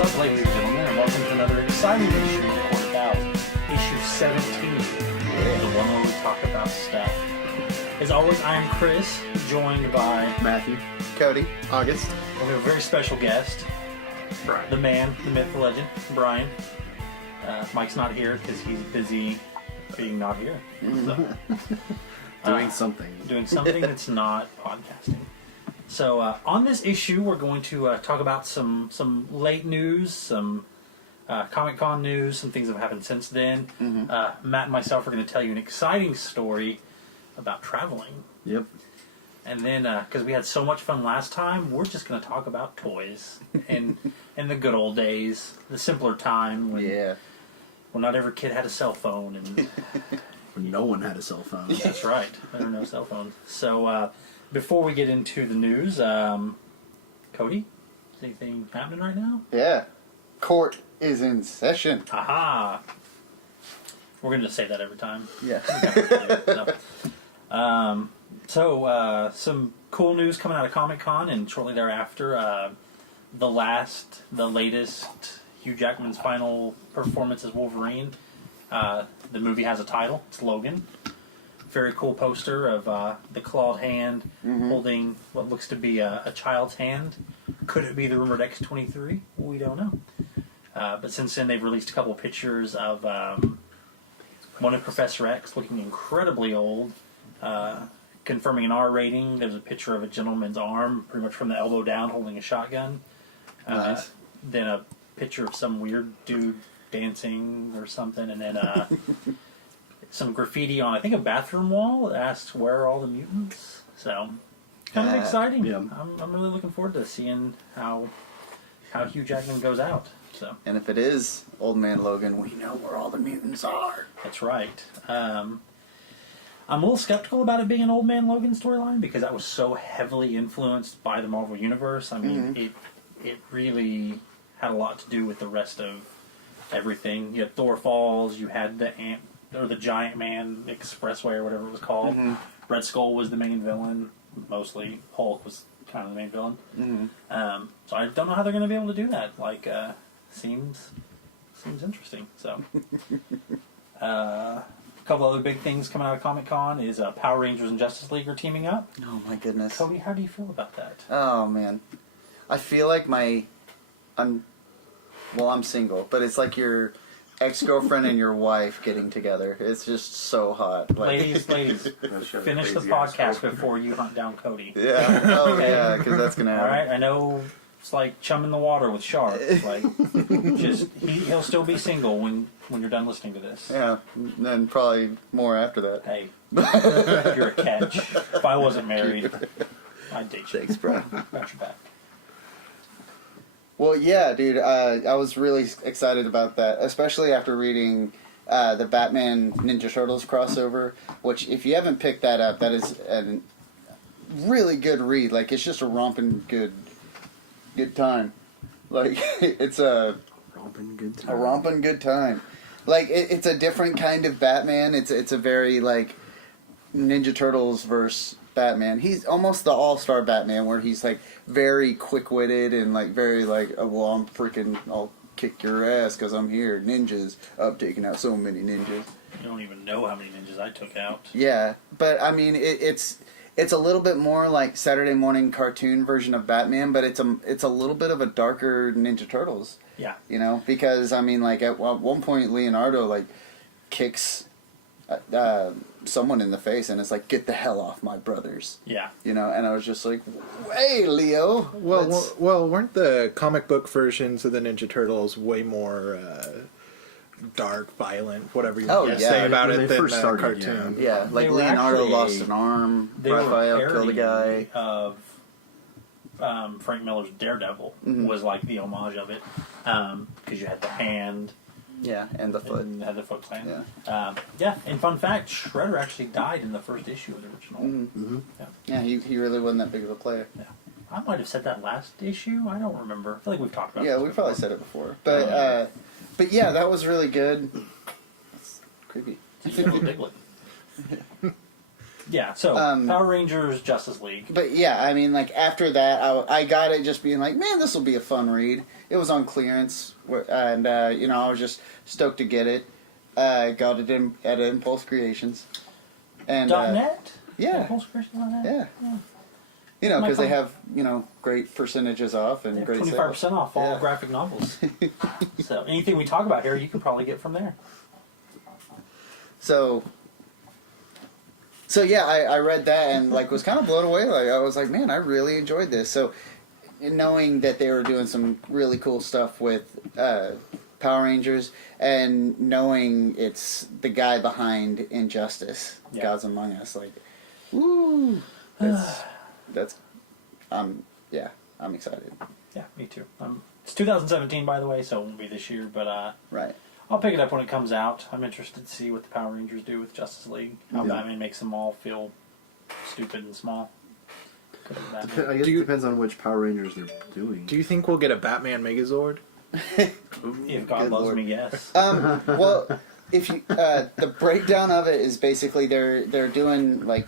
up, ladies and gentlemen, and welcome to another exciting issue of Cowls, issue 17, the one where we talk about stuff. As always, I am Chris, joined by Matthew, Cody, August. we have a very special guest, Brian. the man, the myth, the legend, Brian. Mike's not here because he's busy being not here. So, Doing something. doing something that's not podcasting. So on this issue, we're going to talk about some late news, some Comic-Con news, some things that have happened since then. Matt and myself are going to tell you an exciting story about traveling. Yep. And then, because we had so much fun last time, we're just going to talk about toys and the good old days, the simpler time when not every kid had a cell phone. And When no one had a cell phone. that's right, there were no cell phones. So before we get into the news, Cody, is anything happening right now? Yeah. Court is in session. Aha! We're going to say that every time. Yeah. So, some cool news coming out of Comic-Con, and shortly thereafter, the latest Hugh Jackman's final performance as Wolverine. The movie has a title. It's Logan. Very cool poster of the clawed hand holding what looks to be a child's hand. Could it be the rumored X-23? We don't know. But since then, they've released a couple pictures of one of Professor X looking incredibly old, confirming an R rating. There's a picture of a gentleman's arm, pretty much from the elbow down, holding a shotgun. Nice. Then a picture of some weird dude dancing or something, and then some graffiti on, I think, a bathroom wall that asks, "Where are all the mutants?" So, kind of exciting. Yeah. I'm really looking forward to seeing how Hugh Jackman goes out. So And if it is Old Man Logan, we know where all the mutants are. that's right. I'm a little skeptical about it being an Old Man Logan storyline because that was so heavily influenced by the Marvel Universe. I mean, it really had a lot to do with the rest of everything. You had Thor Falls, you had the Giant Man Expressway or whatever it was called. Red Skull was the main villain, mostly. Hulk was kind of the main villain. So I don't know how they're going to be able to do that. Like, seems interesting. So, a couple other big things coming out of Comic-Con is Power Rangers and Justice League are teaming up. Oh my goodness. Cody, how do you feel about that? Oh man. I feel like I'm single, but it's like your ex-girlfriend and your wife getting together. It's just so hot. Like, Ladies, finish the podcast before you hunt down Cody. Yeah. Oh Okay. yeah, because that's gonna happen. All right, I know it's like chumming the water with sharks. Like, he'll still be single when you're done listening to this. Yeah, and then probably more after that. Hey, you're a catch. If I wasn't married, I'd date you. Thanks, bro. Got your back. Well, yeah, dude, I was really excited about that, especially after reading the Batman Ninja Turtles crossover, which, if you haven't picked that up, that is a really good read. Like, it's just a romping good time. Like, it's a Romping good time. a romping good time. Like, it's a different kind of Batman. It's a very, like, Ninja Turtles versus Batman. He's almost the all-star Batman, where he's like very quick-witted and like very like, oh, well, I'll kick your ass because I'm here. Ninjas, I'm taking out so many ninjas. You don't even know how many ninjas I took out. Yeah, but I mean, it's a little bit more like Saturday morning cartoon version of Batman, but it's a little bit of a darker Ninja Turtles. Yeah. You know, because I mean, like at one point, Leonardo like kicks someone in the face, and it's like, "Get the hell off my brothers." Yeah. You know, and I was just like, "Hey, Leo." Well, weren't the comic book versions of the Ninja Turtles way more dark, violent, whatever you want to say about When it they than first the started, cartoon? Yeah, like They were Leonardo actually lost an arm, They were Raphael a killed a guy. parody of Frank Miller's Daredevil was like the homage of it, because you had the hand. Yeah, and the foot. And had the Foot Clan. Yeah. Yeah, and fun fact, Shredder actually died in the first issue of the original. Yeah, he really wasn't that big of a player. Yeah. I might have said that last issue. I don't remember. I feel like we've talked about Yeah, this we before. probably said it before. But yeah, that was really good. It's creepy. It's a little Diglett. Yeah, so Power Rangers, Justice League. But yeah, I mean, like after that, I got it just being like, man, this will be a fun read. It was on clearance, and you know, I was just stoked to get it. Got it at Impulse Creations. And .net? Yeah. Impulse Creations.net? Yeah. You know, because they have, you know, great percentages off and great 25% sales. off all graphic novels. So anything we talk about here, you can probably get from there. So yeah, I read that and like was kind of blown away. Like I was like, man, I really enjoyed this. So knowing that they were doing some really cool stuff with Power Rangers and knowing it's the guy behind Injustice, Gods Among Us, like, woo, that's I'm excited. Yeah, me too. It's 2017, by the way, so it won't be this year, but Right. I'll pick it up when it comes out. I'm interested to see what the Power Rangers do with Justice League. How Batman makes them all feel stupid and small. I guess it depends on which Power Rangers they're doing. Do you think we'll get a Batman Megazord? If God loves me, yes. Well, if you the breakdown of it is basically they're doing like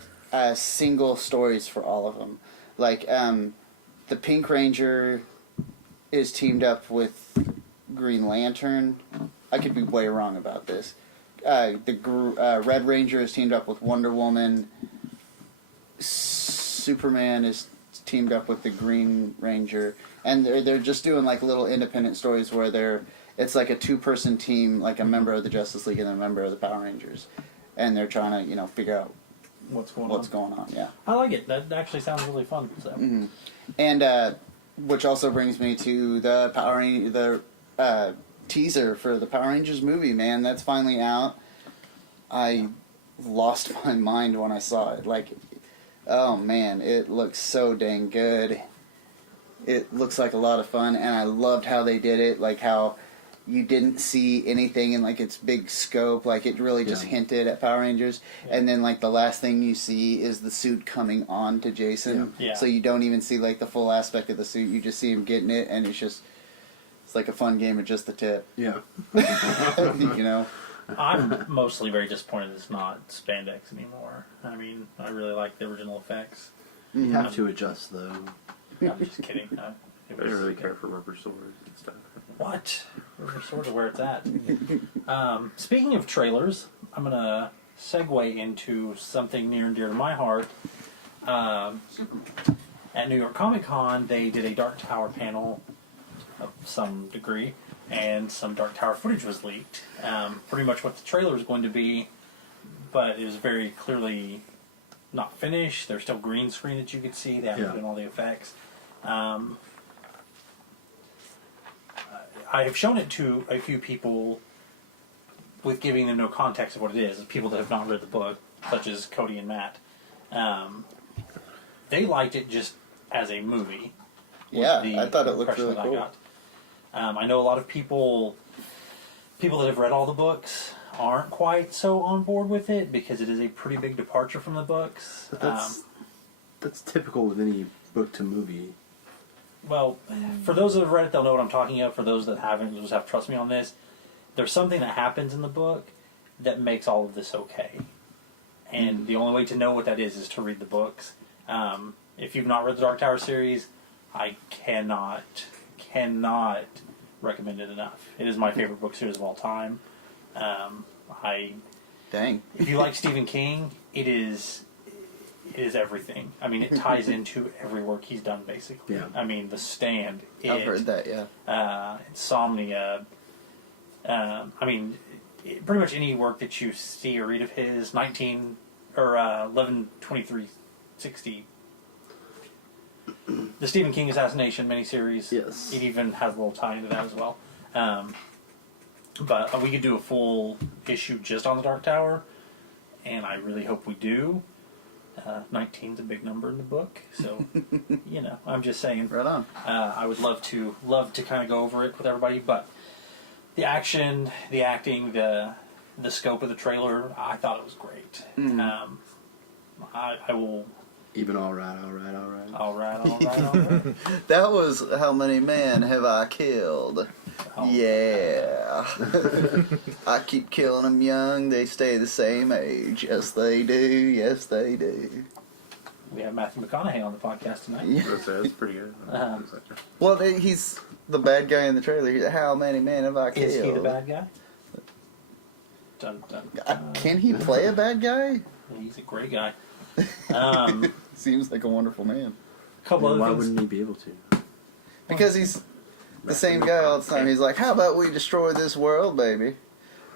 single stories for all of them. Like the Pink Ranger is teamed up with Green Lantern. I could be way wrong about this. The Red Ranger is teamed up with Wonder Woman. Superman is teamed up with the Green Ranger, and they're just doing like little independent stories where it's like a 2-person team, like a member of the Justice League and a member of the Power Rangers, and they're trying to figure out what's going on. Yeah, I like it. That actually sounds really fun. So. Mm-hmm. And which also brings me to the teaser for the Power Rangers movie. Man, that's finally out. I lost my mind when I saw it. Like, oh man, it looks so dang good. It looks like a lot of fun, and I loved how they did it. Like how you didn't see anything in like its big scope. Like it really just hinted at Power Rangers, and then like the last thing you see is the suit coming on to Jason. Yeah. So you don't even see like the full aspect of the suit. You just see him getting it, and it's like a fun game of just the tip. Yeah. You know. I'm mostly very disappointed it's not spandex anymore. I mean, I really like the original effects. You have to adjust though. I'm just kidding. I don't really care for rubber swords and stuff. What? Rubber swords are where it's at. Speaking of trailers, I'm going to segue into something near and dear to my heart. At New York Comic Con, they did a Dark Tower panel of some degree, and some Dark Tower footage was leaked. Pretty much what the trailer is going to be, but it was very clearly not finished. There's still green screen that you could see. They haven't put in all the effects. I have shown it to a few people with giving them no context of what it is, people that have not read the book, such as Cody and Matt. They liked it just as a movie. Yeah, I thought it looked really cool. I know a lot of people that have read all the books aren't quite so on board with it because it is a pretty big departure from the books. But that's typical with any book to movie. Well, for those that have read it, they'll know what I'm talking about. For those that haven't, you'll just have to trust me on this. There's something that happens in the book that makes all of this okay. And the only way to know what that is to read the books. If you've not read the Dark Tower series, I cannot recommend it enough. It is my favorite book series of all time. Dang. If you like Stephen King, it is everything. I mean, it ties into every work he's done, basically. Yeah. I mean, The Stand, I've heard that, yeah. Insomnia. I mean, pretty much any work that you see or read of his, 11/23/60. The Stephen King assassination miniseries. Yes. It even has a little tie into that as well. But we could do a full issue just on the Dark Tower, and I really hope we do. 19's a big number in the book, so I'm just saying. Right on. I would love to kind of go over it with everybody, but the action, the acting, the scope of the trailer, I thought it was great. I will. Even all right. All right. That was How Many Men Have I Killed? Oh. Yeah. I keep killing them young. They stay the same age. Yes, they do. Yes, they do. We have Matthew McConaughey on the podcast tonight. Yeah. That's pretty good. Well, he's the bad guy in the trailer. He's, how many men have I killed? Is he the bad guy? Dun, dun, dun. Can he play a bad guy? He's a great guy. Seems like a wonderful man. Couple other Why things. wouldn't he be able to? Because he's the same guy all the time. He's like, how about we destroy this world, baby?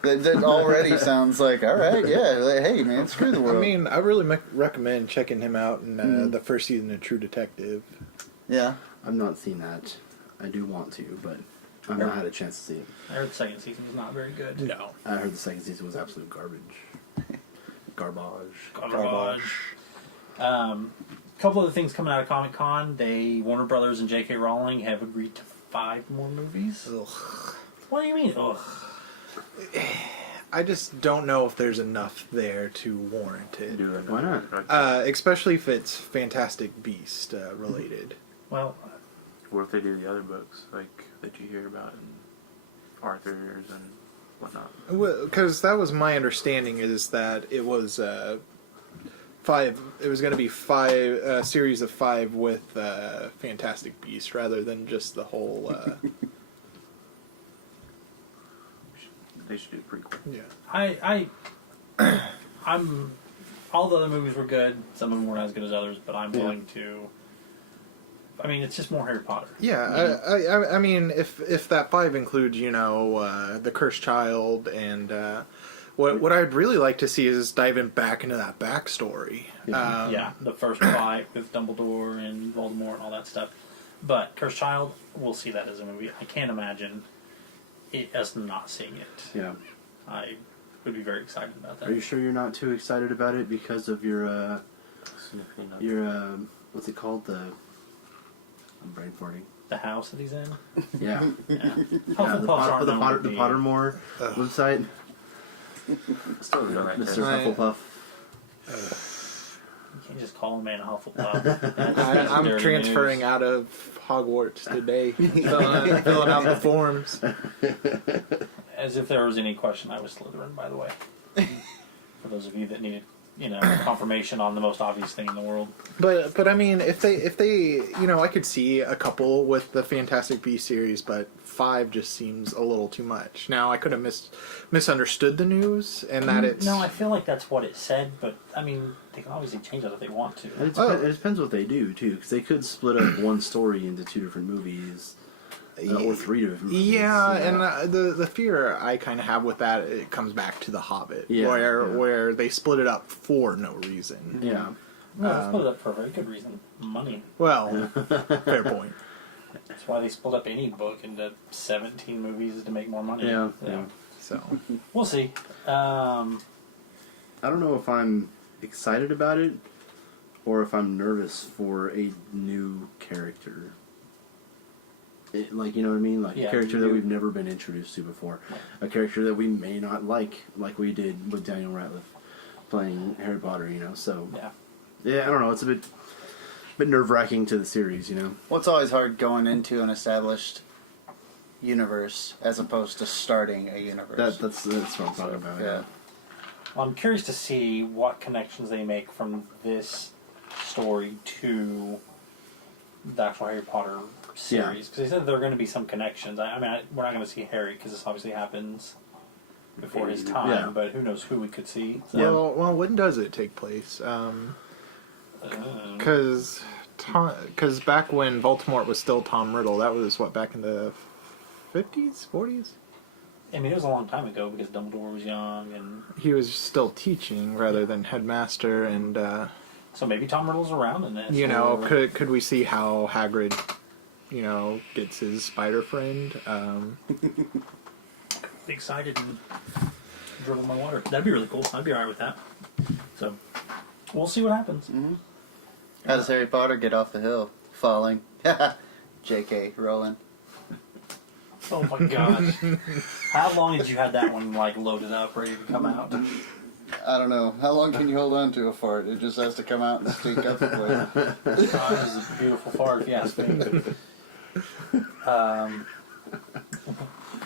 That already sounds like, all right, yeah, like, hey, man, screw the I world. mean, I really recommend checking him out in the first season of True Detective. Yeah. I've not seen that. I do want to, but I've not had a chance to see it. I heard the second season was not very good. No. I heard the second season was absolute garbage. Garbage. Couple other things coming out of Comic Con. Warner Brothers and J.K. Rowling have agreed to 5 more movies. Ugh. What do you mean? Ugh. I just don't know if there's enough there to warrant it. Why not? Especially if it's Fantastic Beast related. Well, What if they do the other books, like, that you hear about in Arthur's and whatnot? Because that was my understanding, is that it was 5. It was going to be 5 series of 5 with Fantastic Beast rather than just the whole. They should do a prequel. Yeah. I'm. All the other movies were good. Some of them weren't as good as others, but I'm willing to. I mean, it's just more Harry Potter. Yeah, I mean, if that 5 includes, the Cursed Child, and what I'd really like to see is diving back into that backstory. Yeah, the first fight with Dumbledore and Voldemort and all that stuff. But Cursed Child, we'll see that as a movie. I can't imagine us not seeing it. Yeah. I would be very excited about that. Are you sure you're not too excited about it because of your what's it called? I'm brain farting. The house that he's in? Yeah. Yeah. The Pottermore website. Still doing that. Mr. Hufflepuff. You can't just call a man a Hufflepuff. I'm transferring out of Hogwarts today, filling out the forms. As if there was any question, I was Slytherin, by the way. For those of you that needed, confirmation on the most obvious thing in the world. But I mean, if they, I could see a couple with the Fantastic Beasts series, but 5 just seems a little too much. Now, I could have misunderstood the news, and that it's... No, I feel like that's what it said, but, I mean, they can obviously change that if they want to. It depends what they do, too, because they could split up one story into 2 different movies. Or 3 different movies. Yeah, and the fear I kind of have with that, it comes back to The Hobbit, where they split it up for no reason. Yeah. No, they split it up for a very good reason. Money. Well, fair point. That's why they split up any book into 17 movies to make more money. Yeah. So we'll see. I don't know if I'm excited about it or if I'm nervous for a new character. You know what I mean? Like a character that we've never been introduced to before. A character that we may not like we did with Daniel Radcliffe playing Harry Potter, so... Yeah, I don't know, it's a bit nerve-wracking to the series, Well, it's always hard going into an established universe as opposed to starting a universe. That's what I'm talking about, yeah. Well, I'm curious to see what connections they make from this story to the actual Harry Potter series, because they said there are going to be some connections. I mean, we're not going to see Harry because this obviously happens before his time, but who knows who we could see. So. Well, when does it take place? Because back when Voldemort was still Tom Riddle, that was back in the 50s, 40s. I mean, it was a long time ago because Dumbledore was young, and he was still teaching rather than headmaster, and so maybe Tom Riddle's around in this. Could we see how Hagrid, gets his spider friend? Be excited and dribble my water. That'd be really cool. I'd be alright with that. So we'll see what happens. Mm-hmm. How does Harry Potter get off the hill? Falling. J.K. Rowling. Oh my gosh. How long did you have that one loaded up, ready to come out? I don't know. How long can you hold on to a fart? It just has to come out and stink up the place. This is a beautiful fart, if you ask me.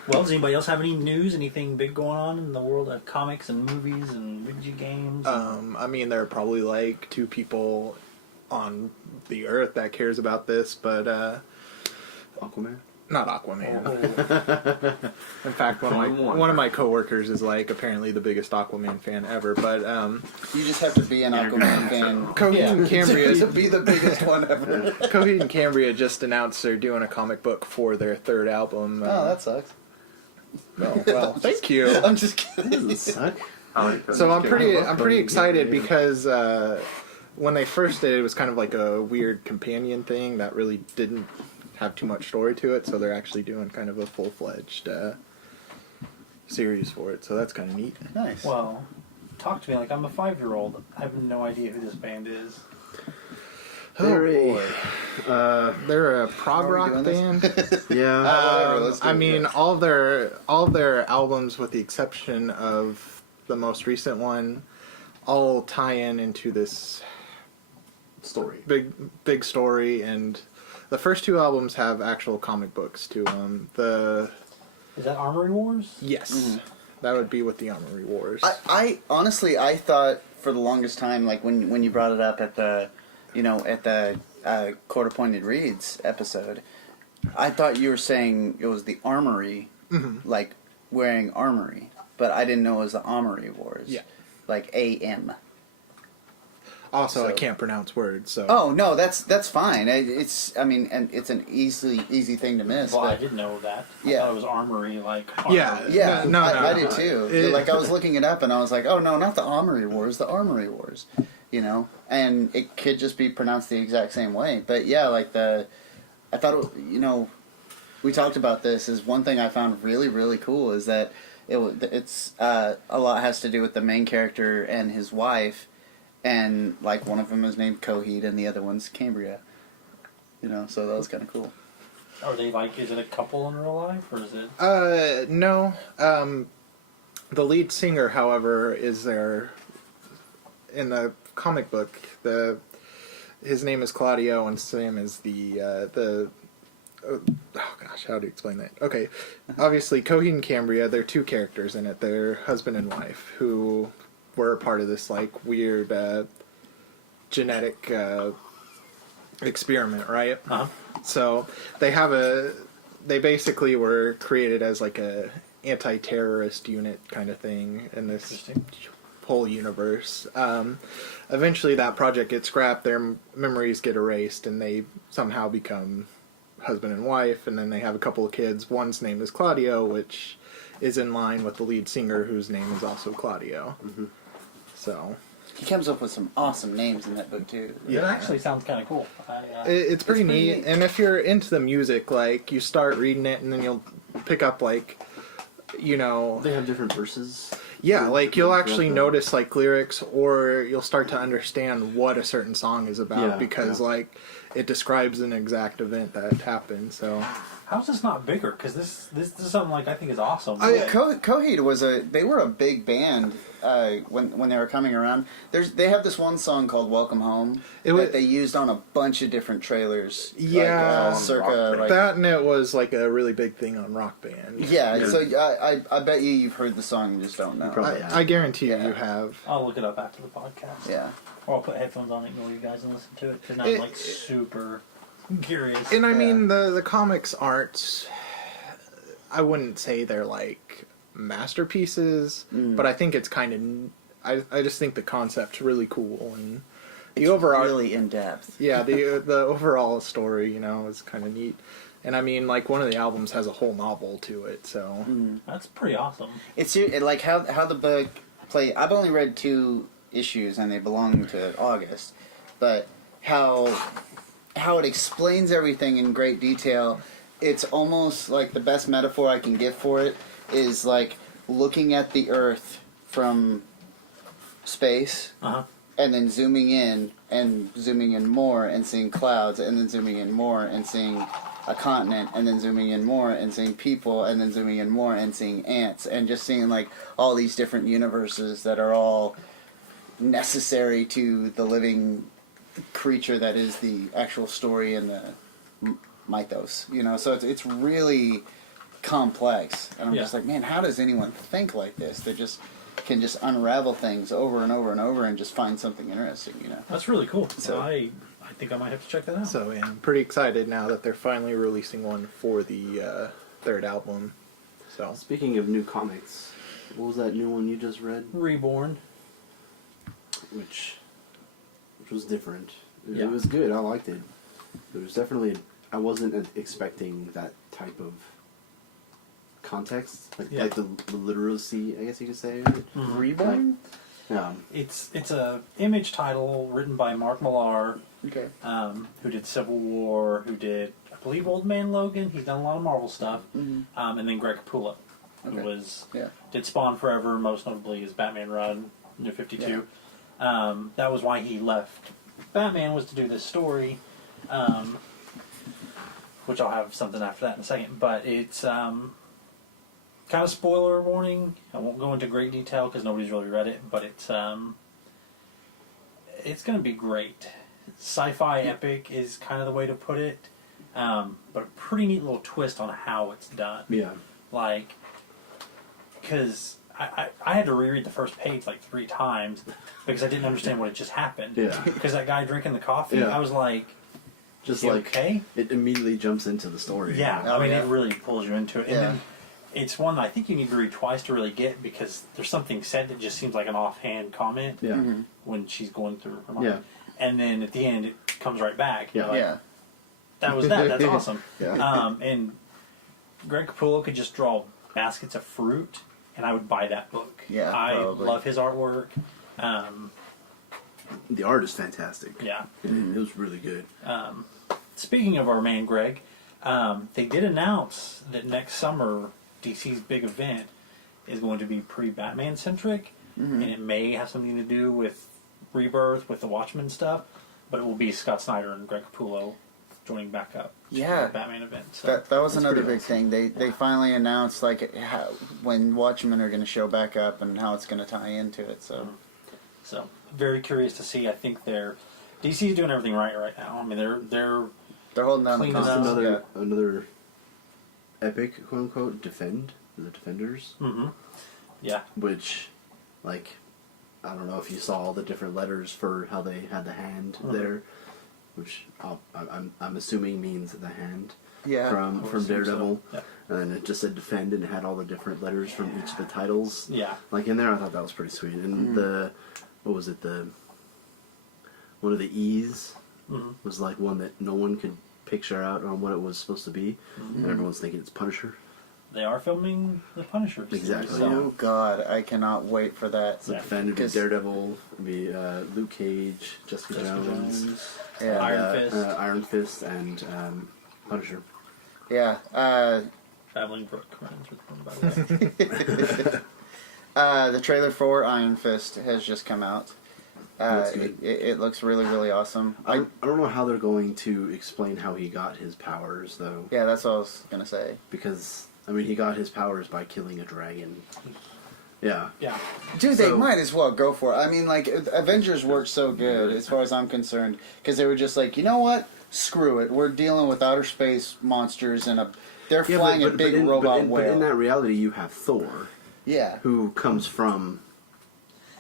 Well, does anybody else have any news? Anything big going on in the world of comics and movies and video games? I mean, there are probably like 2 people on the earth that cares about this, but Aquaman? not Aquaman. Oh. In fact, one of my coworkers is like apparently the biggest Aquaman fan ever. But You just have to be an Aquaman fan Coheed and Cambria, to be the biggest one ever. Coheed and Cambria just announced they're doing a comic book for their 3rd album. Oh, that sucks. Oh, well, thank you. I'm just That kidding. doesn't suck. I like that. So I'm pretty Cody, excited yeah. because when they first did it, it was kind of like a weird companion thing that really didn't have too much story to it. So they're actually doing kind of a full-fledged series for it. So that's kind of neat. Nice. Well, talk to me like I'm a 5-year-old. I have no idea who this band is. They're a prog Are we rock doing band. this? Yeah. Whatever, let's do I it. mean, all of their albums, with the exception of the most recent one, all tie into this Story. big story. And the first 2 albums have actual comic books to them. Is that Armory Wars? Yes, that would be with the Armory Wars. I honestly, I thought for the longest time, like when you brought it up at the, Quarter Pointed Reads episode, I thought you were saying it was the Armory, like wearing armory, but I didn't know it was the Armory Wars. Yeah. Like AM. Also, I So- can't pronounce words, so. Oh no, that's fine. It's an easy thing to miss. Well, I but didn't know that. Yeah. I thought it was Armory, like Yeah. Armory. yeah, No, I no. did too. It- Like I was looking it up and I was like, oh no, not the Armory Wars, the Armory Wars. And it could just be pronounced the exact same way. But yeah, like I thought, we talked about this. Is one thing I found really really cool is that it's a lot has to do with the main character and his wife, and like one of them is named Coheed and the other one's Cambria. So that was kind of cool. Are they like? Is it a couple in real life, or is it? No. The lead singer, however, is there in the comic book. His name is Claudio, and Sam is the. Oh gosh, how do you explain that? Okay, obviously, Coheed and Cambria. They're 2 characters in it. They're husband and wife who were a part of this like weird genetic experiment, right? Huh? So they basically were created as like a anti-terrorist unit kind of thing in this Interesting. whole universe. Eventually that project gets scrapped, their memories get erased, and they somehow become husband and wife, and then they have a couple of kids. One's name is Claudio, which is in line with the lead singer, whose name is also Claudio. So He comes up with some awesome names in that book too. It actually sounds kind of cool. it's pretty It's pretty neat. neat. And if you're into the music, like, you start reading it, and then you'll pick up, like, They have different verses. yeah, like, you'll actually Yeah. notice, like, lyrics, or you'll start to understand what a certain song is about, Yeah, because, yeah. like, it describes an exact event that happened, so. How's this not bigger? Because this is something like I think is awesome. Coheed they were a big band when they were coming around. They have this one song called "Welcome Home" that they used on a bunch of different trailers. Yeah. like, circa like, That and it was, like, a really big thing on Rock Band. yeah. Yeah. So I bet you've heard the song, you just don't know. probably- I guarantee Yeah. you have. I'll look it up after the podcast. Yeah. Or I'll put headphones on, ignore you guys, and listen to it. Because now It- I'm like super curious. And I Yeah. mean, the comics aren't. I wouldn't say they're like masterpieces, but I think it's kind of. I just think the concept's really cool, and the It's overall. really in depth. Yeah, the overall story, is kind of neat. And I mean, like, one of the albums has a whole novel to it, so. That's pretty awesome. It's like how the book play. I've only read 2 issues, and they belong to August, but how it explains everything in great detail. It's almost like the best metaphor I can give for it is like looking at the Earth from space Uh-huh. and then zooming in more and seeing clouds, and then zooming in more and seeing a continent, and then zooming in more and seeing people, and then zooming in more and seeing ants, and just seeing like all these different universes that are all necessary to the living creature that is the actual story and the mythos. So it's really complex, and I'm Yeah. just like, man, how does anyone think like this? They just can just unravel things over and over and over and just find something interesting, you know. That's really cool. So- I think I might have to check that out. So yeah, I'm pretty excited now that they're finally releasing one for the third album. So Speaking of new comics, what was that new one you just read? Reborn. Which was different. Yeah. It was good. I liked it. It was definitely. I wasn't expecting that type of context, Yeah. like the literacy, I guess you could say. Of it. Reborn? Yeah. It's a Image title written by Mark Millar, Okay. who did Civil War, who did, I believe, Old Man Logan. He's done a lot of Marvel stuff. Mhm. And then Greg Capullo, who Okay. was Yeah. did Spawn Forever, most notably his Batman run, New 52. That was why he left Batman, was to do this story, which I'll have something after that in a second. But it's kind of spoiler warning. I won't go into great detail because nobody's really read it, but it's going to be great. Sci-fi epic is kind of the way to put it, but a pretty neat little twist on how it's done. Yeah. Like, because I had to reread the first page like 3 times because I didn't understand what had just happened. Yeah. Because that guy drinking the coffee, Yeah. I was like, Just "You like okay?" it immediately jumps into the story. Yeah, Oh, I mean, yeah. it really pulls you into it. And Yeah. then it's one that I think you need to read twice to really get, because there's something said that just seems like an offhand comment Yeah. Mhm. when she's going through her mind. Yeah. And then at the end, it comes right back. Yeah. You're like, Yeah. that was that. That's awesome. Yeah. And Greg Capullo could just draw baskets of fruit, and I would buy that book. Yeah, I probably. love his artwork. The art is fantastic. Yeah. It was really good. Speaking of our man Greg, they did announce that next summer DC's big event is going to be pretty Batman centric, and it may have something to do with Rebirth, with the Watchmen stuff, but it will be Scott Snyder and Greg Capullo joining back up to Yeah. the Batman event. So That was That's another pretty big thing. They finally announced like how, when Watchmen are going to show back up and how it's going to tie into it. So very curious to see. I think DC's doing everything right now. I mean, they're they're holding down the Clean it Just up. concept. another epic, quote unquote, the Defenders, yeah. which, like, I don't know if you saw all the different letters for how they had the hand there, which I'm assuming means the hand Yeah. from assume Daredevil, so. and then it just said defend and it had all the different letters from each of the titles. Yeah. Like in there, I thought that was pretty sweet. And what was it? One of the E's was like one that no one could picture out on what it was supposed to be, and everyone's thinking it's Punisher. They are filming the Punisher series, Exactly, so- Oh God, I cannot wait for that. So Yeah. Defend would be 'Cause- Daredevil, would be Luke Cage, Jessica Jessica Jones, Jones, Yeah. Iron Fist, Iron Fist, and Punisher. Yeah. Traveling Brook runs with them, by the way. The trailer for Iron Fist has just come out. That's good. It looks really, really awesome. I don't know how they're going to explain how he got his powers, though. Yeah, that's what I was gonna say. Because, I mean, he got his powers by killing a dragon. Yeah. Yeah. Dude, they So- might as well go for it. I mean, like, Avengers worked so good, as far as I'm concerned, because they were just like, you know what? Screw it. We're dealing with outer space monsters and they're Yeah, flying a big robot but whale. in that reality, you have Thor, Yeah. who comes from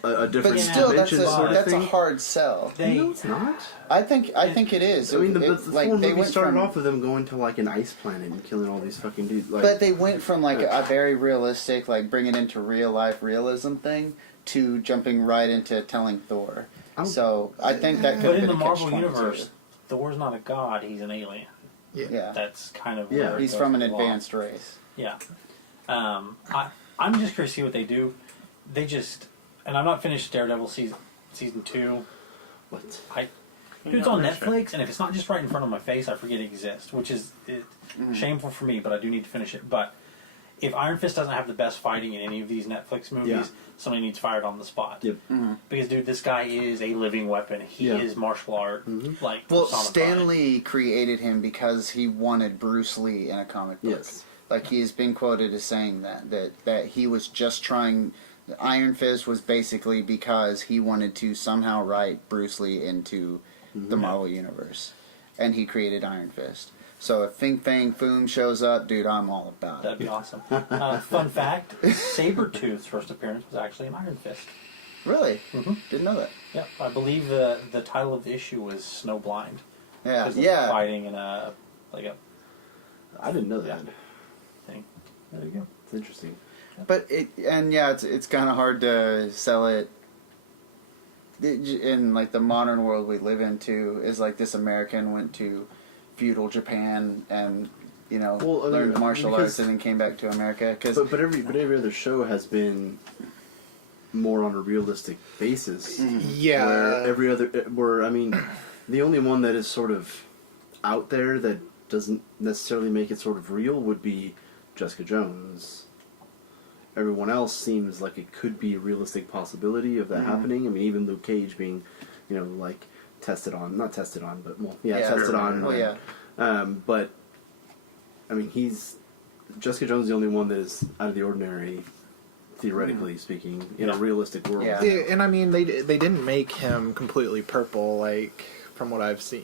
a different But still, that's dimension sort of a thing. hard sell. No, it's not. I think it is. I mean, the It- Thor movie started off with them going to like an ice planet and killing all these fucking dudes. Like, But they went from like a very realistic, like bringing into real life realism thing, to jumping right into telling Thor. So I think that could But have in been the a Marvel catch-22. universe, Thor's not a god; he's an alien. Yeah. That's kind of Yeah. where it He's goes from an along. advanced race. Yeah. I'm just curious to see what they do. And I'm not finished Daredevil season 2. what? Dude, it's on Netflix, and if it's not just right in front of my face, I forget it exists, which is shameful for me, but I do need to finish it. But if Iron Fist doesn't have the best fighting in any of these Netflix movies, Yeah. somebody needs fired on the spot. Yep. Because, dude, this guy is a living weapon. He Yeah. is martial art. Like, Well, personified. Stan Lee created him because he wanted Bruce Lee in a comic book. Yes. Like he has been quoted as saying that he was just trying. Iron Fist was basically because he wanted to somehow write Bruce Lee into the Marvel universe, and he created Iron Fist. So if Fing Fang Foom shows up, dude, I'm all about it. That'd be awesome. Fun fact, Sabretooth's first appearance was actually an Iron Fist. Really? Mm-hmm. Didn't know that. Yep, I believe the title of the issue was Snowblind. Yeah, 'Cause of yeah. fighting in a I didn't know that. thing. There you go. It's interesting. But it's kind of hard to sell it in like the modern world we live in too. Is like this American went to feudal Japan and learned martial arts and then came back to America. But every other show has been more on a realistic basis. Yeah. Where I mean, the only one that is sort of out there that doesn't necessarily make it sort of real would be Jessica Jones. Everyone else seems like it could be a realistic possibility of that happening. I mean, even Luke Cage being, like tested on, tested on. Oh yeah. But I mean, Jessica Jones is the only one that is out of the ordinary, theoretically speaking, in a realistic world. Yeah. And I mean, they didn't make him completely purple, like, from what I've seen,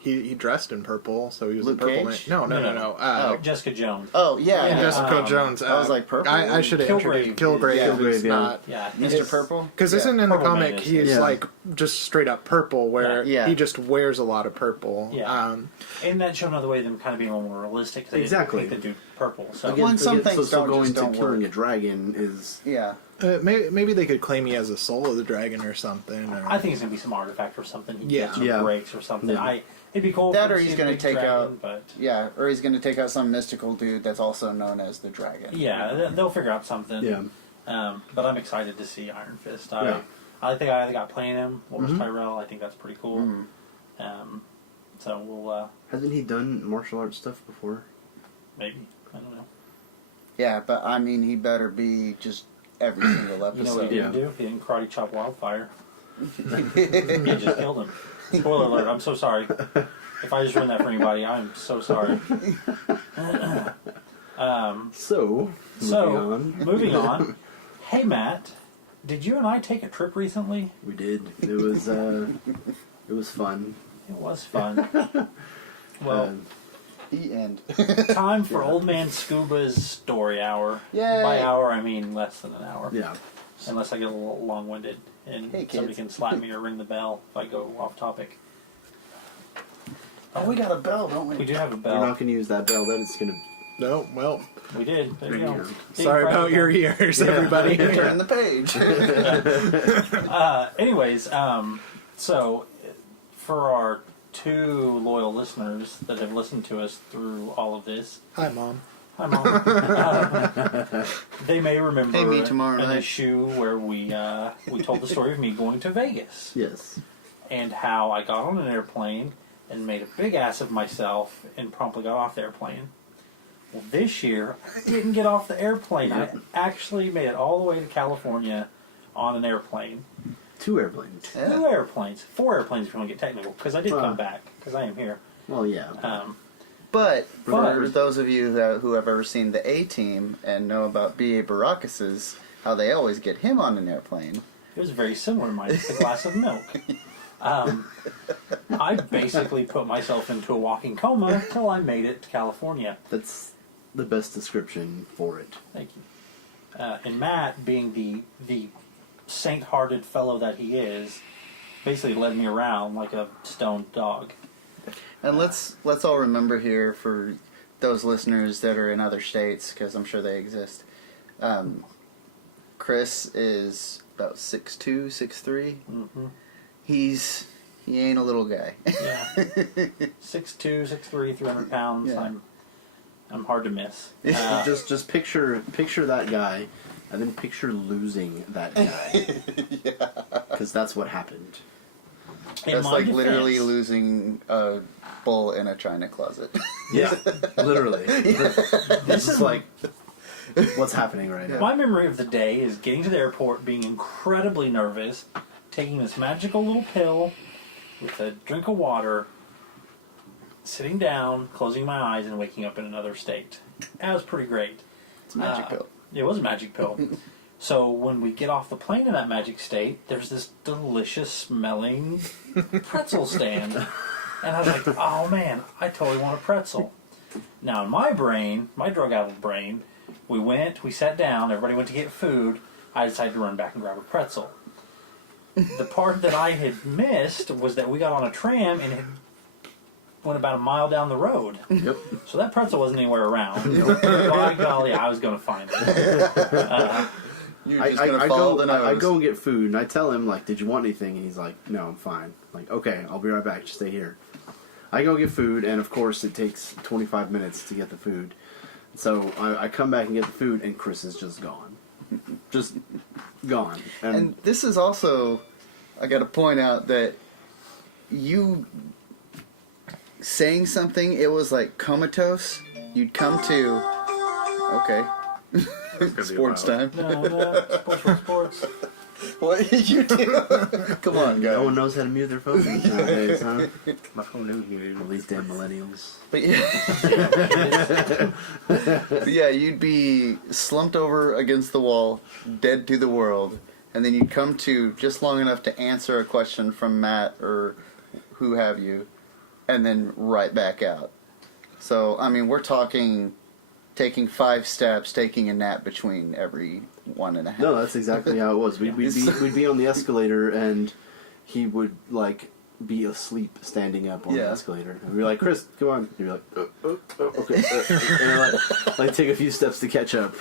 He dressed in purple, so he was Luke a purple Cage? man. No. Jessica Jones. Oh yeah. Yeah, Jessica Jones. I was like purple. I should have introduced Kilgrave. Yeah. Who's Kilgrave, not. Yeah, Mr. Purple. Because isn't in the Purple Man comic is- he's Yeah. like just straight up purple, where Yeah. he just wears a lot of purple. Yeah. And that showed another way of them kind of being a little more realistic. 'Cause they Exactly. didn't paint the dude purple. So Again, some things so don't going just to don't killing work. a dragon is Yeah. Maybe they could claim he has a soul of the dragon or something. Or... I think it's gonna be some artifact or something. He Yeah. gets or Yeah. breaks or something. Yeah. It'd be cool. That if or we he's see a gonna big take dragon, out- But Yeah, or he's going to take out some mystical dude that's also known as the Dragon. yeah, they'll figure out something. yeah. But I'm excited to see Iron Fist. Yeah. I think I got playing him. What was Tyrell? I think that's pretty cool. So we'll Hasn't he done martial arts stuff before? maybe. I don't know. Yeah, but I mean, he better be just every single episode. You know what he didn't Yeah. do? He didn't karate chop Wildfire. He just killed him. Spoiler alert, I'm so sorry. If I just ruined that for anybody, I'm so sorry. So Moving on. Hey, Matt, did you and I take a trip recently? we did. It was fun. It was fun. Well, The end. time for Old Man Scuba's story hour. Yay. By hour, I mean less than an hour. Yeah. Unless I get a little long-winded and Hey, somebody kids. can slap me or ring the bell if I go off topic. Oh, we got a bell, don't we? We do have a We're bell. not going to use that bell. That is going to. No, well, We did. There you go. sorry about your ears, everybody. Turn the page. Anyways, so for our 2 loyal listeners that have listened to us through all of this, Hi, Mom. hi Mom. They may remember Hey, me tomorrow an night. issue where we told the story of me going to Vegas Yes. and how I got on an airplane and made a big ass of myself and promptly got off the airplane. Well, this year I didn't get off the airplane. I actually made it all the way to California on an airplane. 2 airplanes. 2 airplanes, 4 airplanes if you want to get technical, because I did come back because I am here. Well, yeah. But for But- those of you who have ever seen the A-Team and know about B.A. Baracus's, how they always get him on an airplane. It was very similar to mine, just a glass of milk. I basically put myself into a walking coma until I made it to California. That's the best description for it. Thank you. And Matt, being the saint-hearted fellow that he is, basically led me around like a stoned dog. And let's all remember here for those listeners that are in other states, because I'm sure they exist. Chris is about 6'2", 6'3". Mm-hmm. He ain't a little guy. Yeah. 6'2", 6'3", 300 pounds. Yeah. I'm hard to miss. Just picture that guy, and then picture losing that guy. Because that's what happened. in That's my like defense, literally losing a bull in a china closet. Yeah, literally. This is like what's happening right now. My memory of the day is getting to the airport, being incredibly nervous, taking this magical little pill with a drink of water, sitting down, closing my eyes, and waking up in another state. That was pretty great. It's a magic pill. It was a magic pill. So when we get off the plane in that magic state, there's this delicious smelling pretzel stand. And I was like, oh man, I totally want a pretzel. Now in my brain, my drug-addled brain, we sat down, everybody went to get food. I decided to run back and grab a pretzel. The part that I had missed was that we got on a tram and it went about a mile down the road. Yep. So that pretzel wasn't anywhere around. By golly, I was going to find it. You're just going to follow the nose. I go and get food, and I tell him, like, did you want anything? And he's like, no, I'm fine. I'm like, okay, I'll be right back. Just stay here. I go get food, and of course it takes 25 minutes to get the food. So I come back and get the food, and Chris is just gone. Just gone. And this is also, I got to point out that you saying something, it was like comatose. You'd come to, okay, sports time. No, sports. What did you do? Come on, guys. No one knows how to mute their phones nowadays, huh? My phone is muted. All these damn millennials. But yeah, you'd be slumped over against the wall, dead to the world, and then you'd come to just long enough to answer a question from Matt or who have you, and then right back out. So, I mean, we're talking taking 5 steps, taking a nap between every 1.5. No, that's exactly how it was. We'd be on the escalator, and he would, like, be asleep standing up on the escalator. And we'd be like, Chris, come on. And you're like, okay. And like take a few steps to catch up.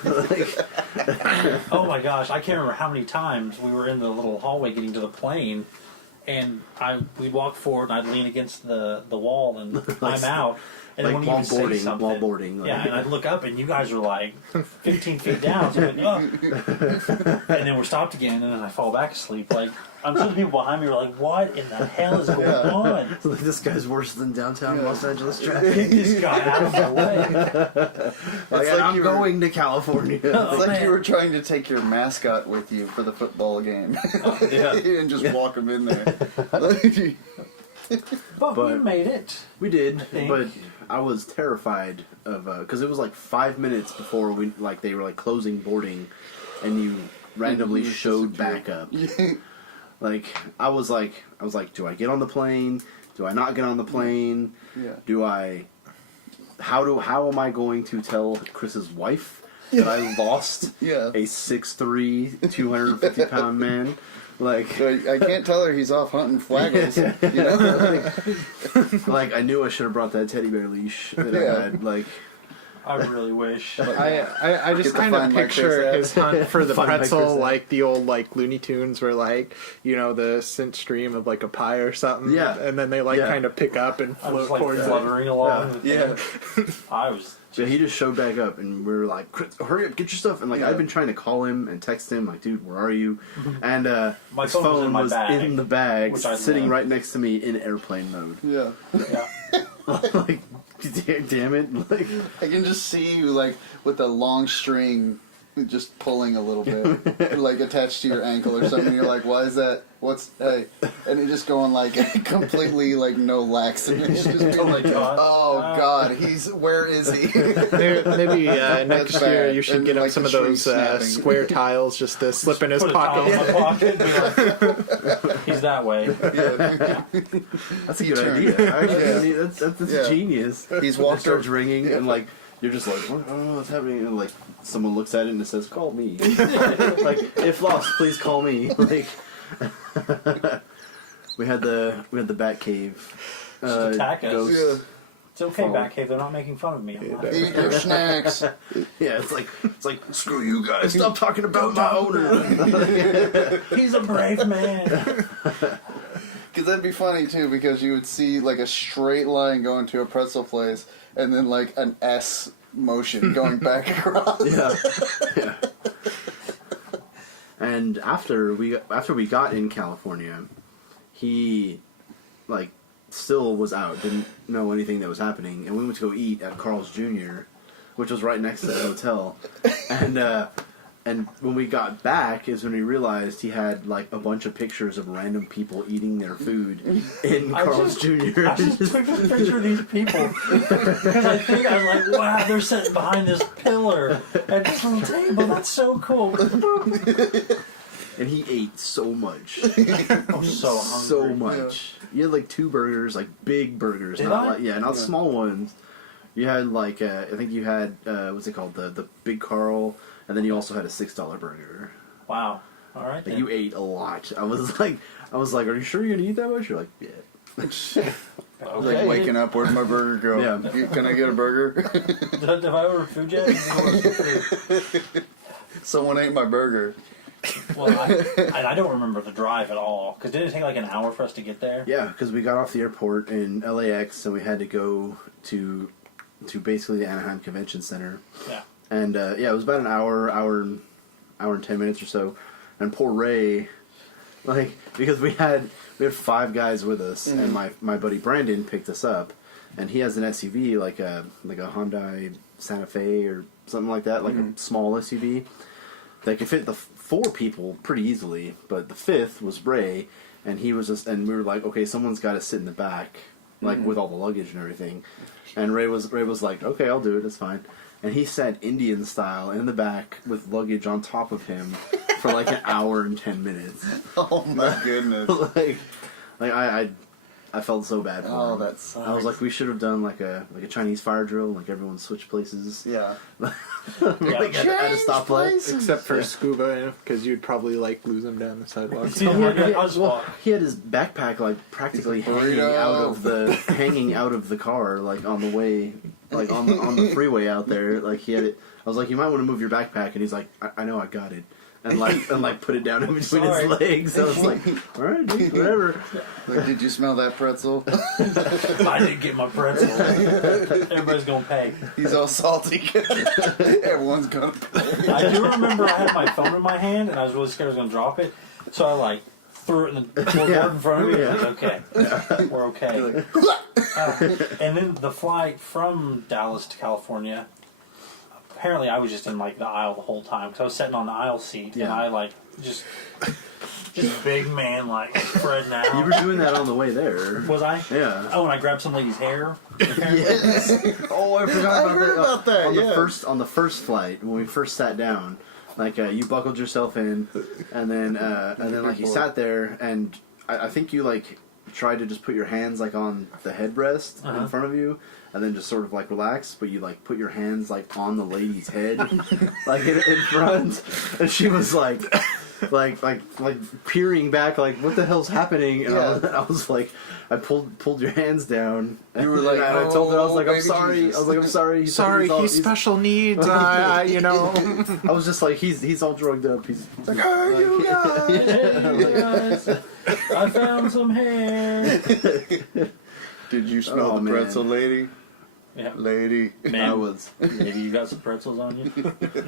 Oh my gosh, I can't remember how many times we were in the little hallway getting to the plane, and we'd walk forward, and I'd lean against the wall, and I'm out. And like then when you say something, while boarding. Like. Yeah, and I'd look up, and you guys are like 15 feet down, so I went, oh. And then we're stopped again, and then I fall back asleep. Like, I'm sure the people behind me were like, what in the hell is going on? Like, this guy's worse than downtown Los Angeles traffic. Get this guy out of the way. Like I'm going to California. It's like you were trying to take your mascot with you for the football game. And just walk him in there. But we made it. We did, but I was terrified of because it was like 5 minutes before they were like closing boarding, and you randomly showed back up. Like I was like, do I get on the plane? Do I not get on the plane? Yeah. Do I? How am I going to tell Chris's wife that I lost a 6'3", 250-pound man? Like I can't tell her he's off hunting flaggles. You know, like I knew I should have brought that teddy bear leash that I had. Like I really wish. I just kind of picture his hunt for the pretzel like the old like Looney Tunes where like the scent stream of like a pie or something. Yeah. And then they like kind of pick up and float towards fluttering along. Yeah. I was. So he just showed back up, and we were like, Chris, hurry up, get your stuff. And like I've been trying to call him and text him, like, dude, where are you? And my his phone was in the bag, which I sitting love. right next to me in airplane mode. Yeah. Like, damn it! Like I can just see you like with a long string, just pulling a little bit, like attached to your ankle or something. You're like, why is that? Hey? And it just going like completely like no laxity. Just being like, oh god, where is he? Maybe next year you should And, get him like, some the of those string snapping. square tiles just to slip in his Put a towel in pocket. my pocket. Be like, he's that way. that's a good idea. Actually, that's genius. He's It walked starts over. ringing, and like you're just like, what's happening? And like someone looks at it and it says, "Call me." Like, if lost, please call me. Like. we had the Bat Cave. Just attack us. ghost. It's okay, Batcave. They're not making fun of me. I'm not. Eat your snacks. Yeah, it's like screw you guys. Stop talking about my owner. He's a brave man. Because that'd be funny too, because you would see like a straight line going to a pretzel place, and then like an S motion going back across. Yeah. And after we got in California, he like still was out, didn't know anything that was happening, and we went to go eat at Carl's Jr., which was right next to the hotel. And when we got back is when we realized he had like a bunch of pictures of random people eating their food in Carl's Jr. I just took a picture of these people because I was like, wow, they're sitting behind this pillar at this little table. That's so cool. and he ate so much. I'm so hungry. So much. You had like 2 burgers, like big burgers, Did not I? like not small ones. You had like I think you had what's it called, the Big Carl, and then you also had a $6 burger. Wow. All right. Like, Then. you ate a lot. I was like, are you sure you're gonna eat that much? You're like, yeah. Like waking up, where'd my burger go? Yeah. Can I get a burger? If I order food yet? Someone ate my burger. Well, I don't remember the drive at all. Because didn't it take like an hour for us to get there? Yeah, because we got off the airport in LAX, and we had to go to basically the Anaheim Convention Center. Yeah. And it was about an hour and 10 minutes or so. And poor Ray, like, because we had 5 guys with us, and my buddy Brandon picked us up, and he has an SUV, like a Hyundai Santa Fe or something like that, like a small SUV that could fit the 4 people pretty easily. But the 5th was Ray, and he was just, and we were like, okay, someone's got to sit in the back, like with all the luggage and everything. And Ray was like, okay, I'll do it, it's fine. And he sat Indian style in the back with luggage on top of him for like an hour and 10 minutes. Oh my goodness. I felt so bad for him. Oh, that sucks. I was like, we should have done like a Chinese fire drill, like everyone switched places. Yeah. Like at a stoplight. Except for scuba, because you'd probably like lose him down the sidewalk. He had his backpack like practically hanging out of the car, like on the way, like on the freeway out there. Like he had it. I was like, you might want to move your backpack, and he's like, I know, I got it. And put it down in between his legs. I was like, all right, dude, whatever. Like, did you smell that pretzel? I didn't get my pretzel. Everybody's gonna pay. He's all salty. Everyone's gonna pay. I do remember I had my phone in my hand and I was really scared I was gonna drop it, so I like threw it in the floorboard in front of me. Like, okay, we're okay. And then the flight from Dallas to California. Apparently, I was just in like the aisle the whole time because I was sitting on the aisle seat and I like just big man like spreading out. You were doing that on the way there. Was I? Yeah. Oh, and I grabbed some lady's hair. Yes. Oh, I forgot I heard about that. On the first flight when we first sat down, like you buckled yourself in, and then like you sat there, and I think you like tried to just put your hands like on the headrest in front of you. And then just sort of like relax, but you like put your hands like on the lady's head, like in front, and she was like peering back, like what the hell's happening? And I was like, I pulled your hands down. You were like, and I told her, I was like, I'm baby sorry. Jesus. I was like, I'm sorry. Sorry, he's special needs. You know. I was just like, he's all drugged up. He's like, Hey, you guys! Hey, guys, I found some hair. Did you smell the pretzel, lady? Yeah. Lady. Man, maybe you got some pretzels on you.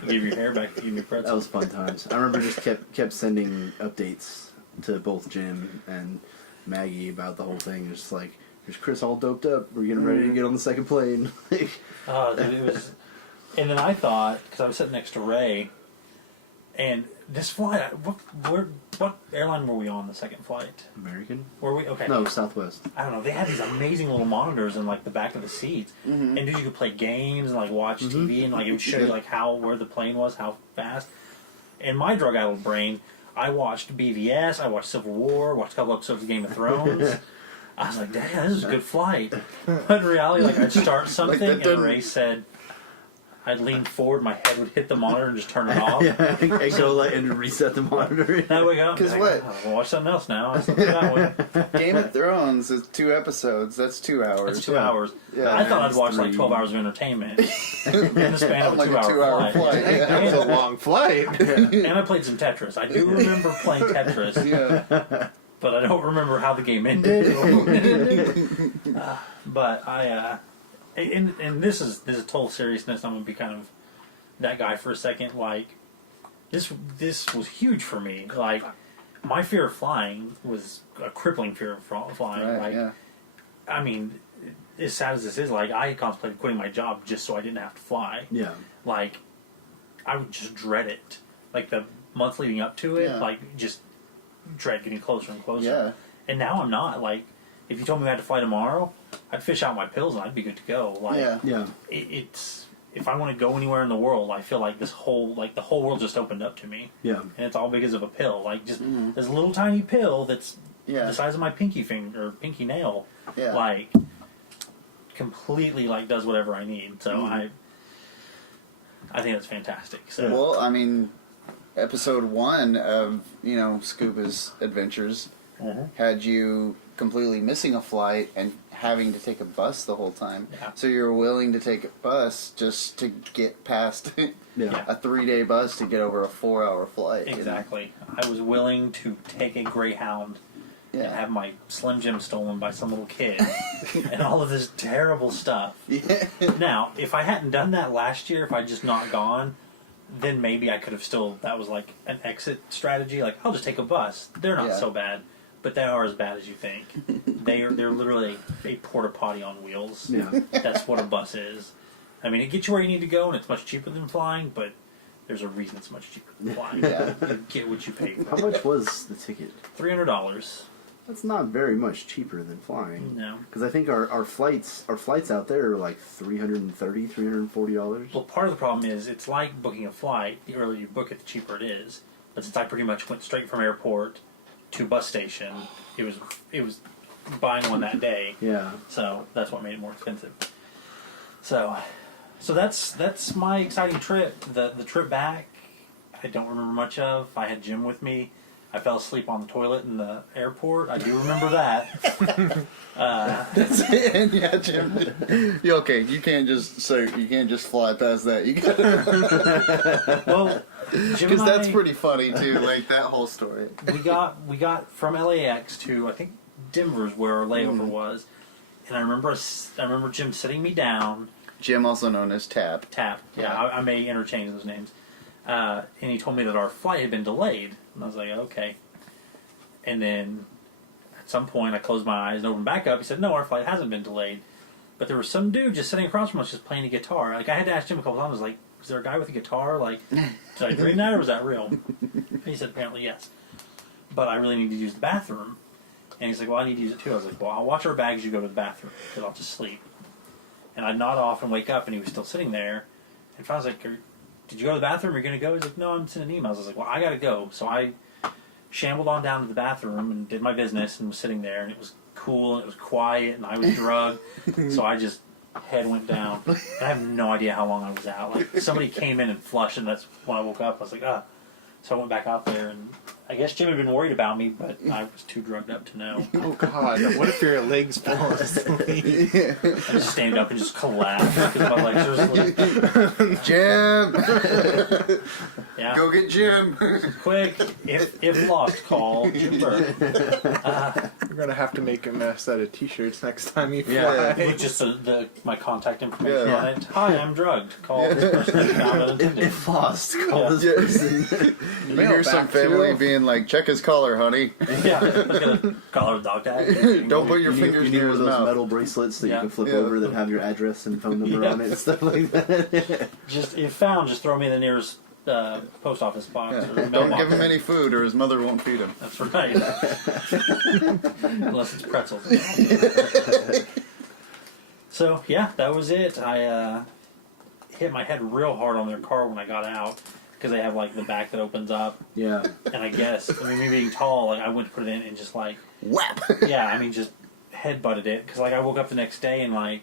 Give your hair back to give me pretzels. That was fun times. I remember just kept sending updates to both Jim and Maggie about the whole thing. Just like, here's Chris all doped up. We're getting ready to get on the second plane. Oh, dude, it was. And then I thought, because I was sitting next to Ray, and this flight, what airline were we on the second flight? American? Were we? Okay. No, Southwest. I don't know. They had these amazing little monitors in like the back of the seats, and dude, you could play games and like watch TV, and like it would show you like where the plane was, how fast. In my drug-addled brain, I watched BVS, I watched Civil War, watched a couple episodes of Game of Thrones. I was like, damn, this is a good flight. But in reality, like I'd start something, and Ray said, I'd lean forward, my head would hit the monitor and just turn it off. And go like and reset the monitor. Now we go. Because what? I'll watch something else now. That one. Game of Thrones is 2 episods. That's 2 hours. That's 2 hours. Yeah. I thought I'd watch like 12 hours of entertainment in the span of a Like 2-hour flight. Yeah. That was a long flight. And I played some Tetris. I do remember playing Tetris, but I don't remember how the game ended. Or when it ended. But and this is total seriousness. I'm gonna be kind of that guy for a second. Like this was huge for me. Like my fear of flying was a crippling fear of flying. Right, I mean, as sad as this is, like I contemplated quitting my job just so I didn't have to fly. Yeah. Like I would just dread it. Like the month leading up to it, like just dread getting closer and closer. Yeah. And now I'm not. Like if you told me I had to fly tomorrow, I'd fish out my pills and I'd be good to go. Like Yeah. if I want to go anywhere in the world, I feel like the whole world just opened up to me. Yeah. And it's all because of a pill. Like, just this little tiny pill that's the size of my pinky finger, or pinky nail. Yeah. Like, completely, like, does whatever I need. So I think that's fantastic. So Well, I mean, episode 1 of, Scuba's adventures had you completely missing a flight and having to take a bus the whole time. Yeah. So you're willing to take a bus just to get past Yeah. a 3-day bus to get over a 4-hour flight. exactly. I was willing to take a Greyhound and have my Slim Jim stolen by some little kid and all of this terrible stuff. Yeah. Now, if I hadn't done that last year, if I'd just not gone, then maybe I could have still, that was like an exit strategy. Like, I'll just take a bus. They're not so bad, but they are as bad as you think. They're literally a porta potty on wheels. Yeah. That's what a bus is. I mean, it gets you where you need to go, and it's much cheaper than flying, but there's a reason it's much cheaper than flying. Yeah. You get what you pay How for. much was the ticket? $300. That's not very much cheaper than flying. No. Because I think our flights out there are like $330, $340. Well, part of the problem is it's like booking a flight. The earlier you book it, the cheaper it is. But since I pretty much went straight from airport to bus station, it was buying one that day. Yeah. So that's what made it more expensive. So that's my exciting trip. The trip back, I don't remember much of. I had Jim with me. I fell asleep on the toilet in the airport. I do remember that. That's it. And yeah, Jim. Okay, you can't just fly past that. You got Well, Jim because and that's I, pretty funny too. Like that whole story. we got from LAX to, I think, Denver's where our layover was, and I remember Jim sitting me down. Jim, also known as Tap. Tap. Yeah, I may interchange those names. And he told me that our flight had been delayed. And I was like, okay. And then at some point I closed my eyes and opened back up. He said, no, our flight hasn't been delayed. But there was some dude just sitting across from us just playing a guitar. Like, I had to ask Jim a couple times, like, was there a guy with a guitar? Like, did I dream that or was that real? And he said, apparently yes. But I really need to use the bathroom. And he's like, well, I need to use it too. I was like, well, I'll watch our bags as you go to the bathroom because I'll just sleep. And I'd nod off and wake up and he was still sitting there. And I was like, did you go to the bathroom? Are you going to go? He's like, no, I'm sending emails. I was like, well, I got to go. So I shambled on down to the bathroom and did my business and was sitting there. And it was cool and it was quiet and I was drugged. So I just, head went down. And I have no idea how long I was out. Like, somebody came in and flushed and that's when I woke up. I was like, ah. So I went back out there and I guess Jim had been worried about me, but I was too drugged up to know. Oh God! What if your legs fall asleep? I just stand up and just collapse because my legs are asleep. Jim, Yeah. go get Jim. Quick, if lost, call Jim Burke. You're gonna have to make a set of T-shirts next time you fly. Yeah. With just my contact information Yeah. on it. Hi, I'm drugged. Call this person. Found unattended. If lost, call Yeah. this person. You Mail hear some back to family you. being like, check his collar, honey. Yeah, I was gonna call her a dog tag. Don't put your You fingers need near one his of those mouth. metal bracelets that Yeah. you can flip Yeah. over that have your address and phone number Yeah. on it and stuff like that. Just if found, just throw me in the nearest post office box. Yeah. Or Don't mailbox. give him any food or his mother won't feed him. That's right. Unless it's pretzels. So yeah, that was it. I hit my head real hard on their car when I got out because they have like the back that opens up, Yeah. and I guess me being tall, like I went to put it in and just like Whap! yeah, I mean just head butted it because like I woke up the next day and like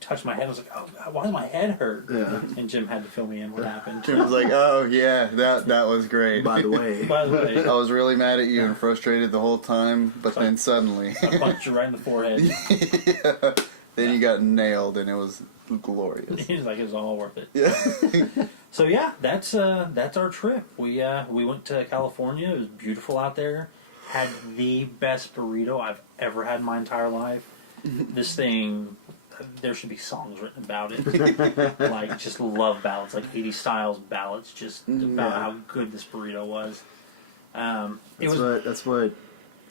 touched my head. I was like, oh God, why does my head hurt? Yeah. And Jim had to fill me in what happened. Jim was like, oh yeah, that was great. By the way. By the way, I was really mad at you and frustrated the whole time, but then suddenly, I punched you right in the forehead. then you got nailed and it was glorious. He's like, it's all worth it. Yeah. So yeah, that's our trip. We went to California. It was beautiful out there. Had the best burrito I've ever had in my entire life. This thing, there should be songs written about it. Like just love ballads, like 80s styles ballads, just about how good this burrito was. That's what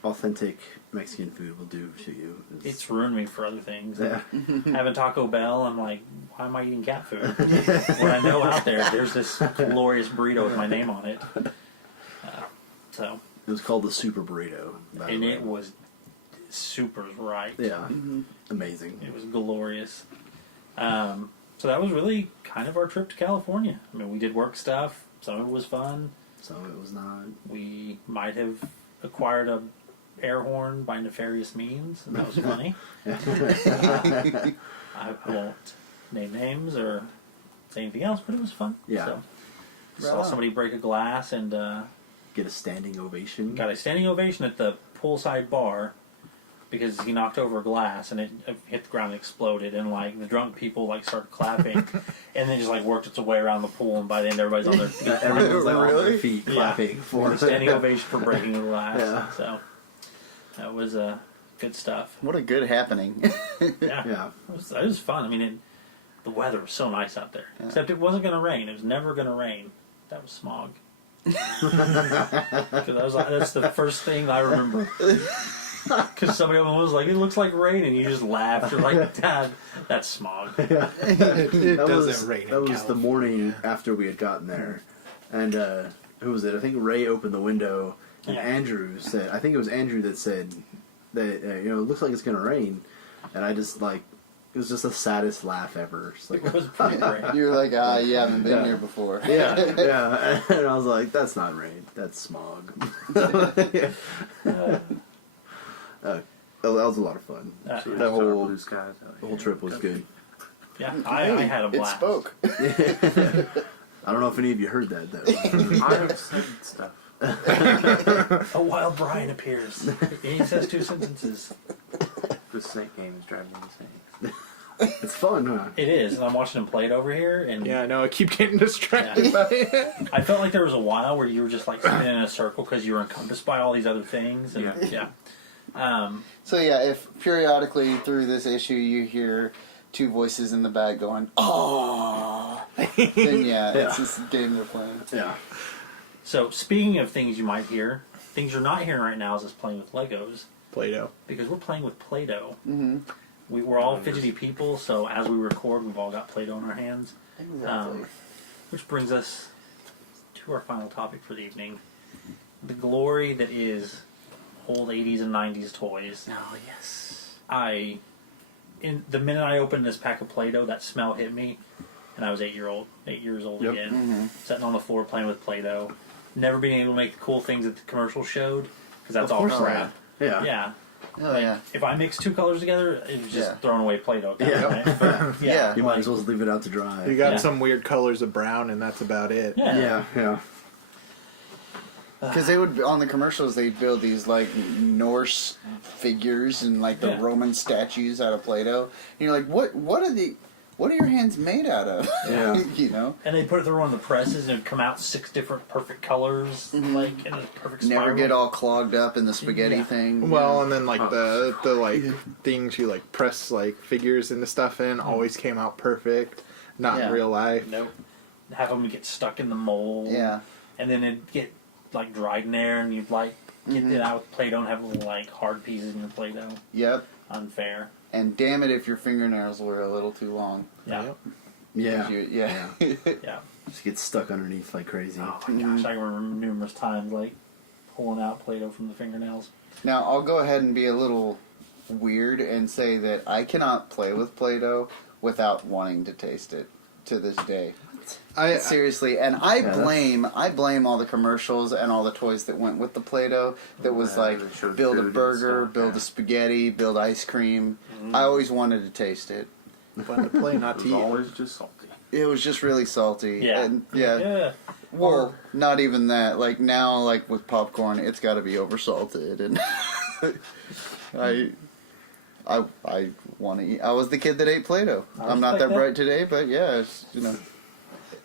authentic Mexican food will do to you. It's ruined me for other things. Yeah. Having Taco Bell, I'm like, why am I eating cat food? When I know out there's this glorious burrito with my name on it. So, It was called the Super Burrito. by the and way. it was super right. Yeah. Amazing. It was glorious. So that was really kind of our trip to California. I mean, we did work stuff. Some of it was fun. So it was not. We might have acquired a air horn by nefarious means, and that was funny. I won't name names or say anything else, but it was fun. Yeah. So, Right saw on. somebody break a glass and Get a standing ovation. got a standing ovation at the poolside bar because he knocked over a glass and it hit the ground and exploded, and like the drunk people like started clapping and then just like worked its way around the pool, and by the end everybody's on their feet. Everyone's like on their Really? feet Yeah. clapping for A standing ovation for breaking the glass. Yeah. So that was good stuff. What a good happening. Yeah, Yeah. it was fun. I mean, the weather was so nice out there. Yeah. Except it wasn't going to rain. It was never going to rain. That was smog. 'Cause that's the first thing I remember. Because somebody was like, "It looks like rain," and you just laughed. You're like, "Dad, that's smog." It That doesn't was, rain in that was the California. morning after we had gotten there. And who was it? I think Ray opened the window, and Yeah. Andrew said, I think it was Andrew that said that, it looks like it's going to rain. And I just, like, it was just the saddest laugh ever. Just like, It was pretty great. You're like, you haven't been here before. yeah, yeah. And I was like, that's not rain, that's smog. That was a lot of fun. So we That just saw whole blue skies. the whole trip was good. Yeah, I had a It blast. spoke. I don't know if any of you heard that though. I've said stuff. A wild Brian appears. And he says two sentences. The snake game is driving me insane. It's fun, huh? It is, and I'm watching him play it over here, and Yeah, I know. I keep getting distracted by it. I felt like there was a while where you were just like spinning in a circle because you were encompassed by all these other things. And, yeah. So yeah, if periodically through this issue you hear two voices in the back going, "Oh," then yeah, it's this game they're playing. Yeah. So speaking of things you might hear, things you're not hearing right now is us playing with Legos Play-Doh. because we're playing with Play-Doh. Mm-hmm. We're all fidgety people, so as we record, we've all got Play-Doh in our hands. Exactly. Which brings us to our final topic for the evening: the glory that is old 80s and 90s toys. Oh yes. In the minute I opened this pack of Play-Doh, that smell hit me, and I was 8 years old Yep. again, Mm-hmm. sitting on the floor playing with Play-Doh, never being able to make the cool things that the commercial showed, because that's Of all course crap. Yeah. Yeah. Oh yeah. If I mix two colors together, it was just Yeah. throwing away Play-Doh. Yeah. Right? But, Yeah. You might as well just leave it out to dry. You got Yeah. some weird colors of brown, and that's about it. Yeah. Yeah. Because they would on the commercials they'd build these like Norse figures and like the Yeah. Roman statues out of Play-Doh. And you're like, what are your hands made out of? Yeah. You know, And they put it through one of the presses, and it'd come out 6 different perfect colors, like in a perfect spiral. never get all clogged up in the spaghetti Yeah. thing. Well, and then like the like things you like press like figures into stuff in always came out perfect. Not Yeah. in real life. Nope. Have them get stuck in the mold. Yeah. And then it'd get like dried in there, and you'd like get Mhm. it out with Play-Doh and have little like hard pieces in your Play-Doh. Yep. Unfair. And damn it if your fingernails were a little too long. Yeah. Yep. Yeah. Yeah. Yeah. Just get stuck underneath like crazy. Oh my gosh, I can remember numerous times like pulling out Play-Doh from the fingernails. Now I'll go ahead and be a little weird and say that I cannot play with Play-Doh without wanting to taste it to this day. Seriously, and I blame all the commercials and all the toys that went with the Play-Doh. That was Yeah, like they showed build a food and burger, stuff, build yeah. a spaghetti, build ice cream. I always wanted to taste it. Fun to play, not It to was eat. always just salty. It was just really salty. Yeah. And yeah. Well, not even that. Like now, like with popcorn, it's got to be oversalted, and I want to eat. I was the kid that ate Play-Doh. I I'm not respect that that. bright today, but yeah, it's, you know.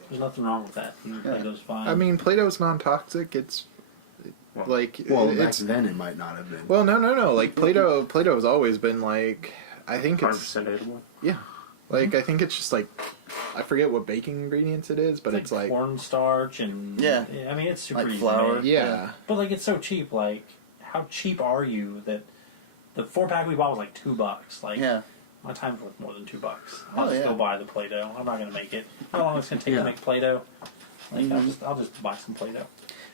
There's nothing wrong with that. Yeah. Play-Doh's fine. I mean, Play-Doh's non-toxic. It's like Well, back it's then it might not have been. well, no. Like Play-Doh has always been like I think it's 100% edible. yeah. Like I think it's just like I forget what baking ingredients it is, but it's like cornstarch and Yeah. I mean, it's super Like easy flour. to make. yeah. But like, it's so cheap. Like, how cheap are you that the 4-pack we bought was like $2? Like, Yeah. my time's worth more than $2. I'll Oh, just yeah. go buy the Play-Doh. I'm not gonna make it. How long it's gonna take Yeah. to make Play-Doh? Like, Mm-hmm. I'll just buy some Play-Doh.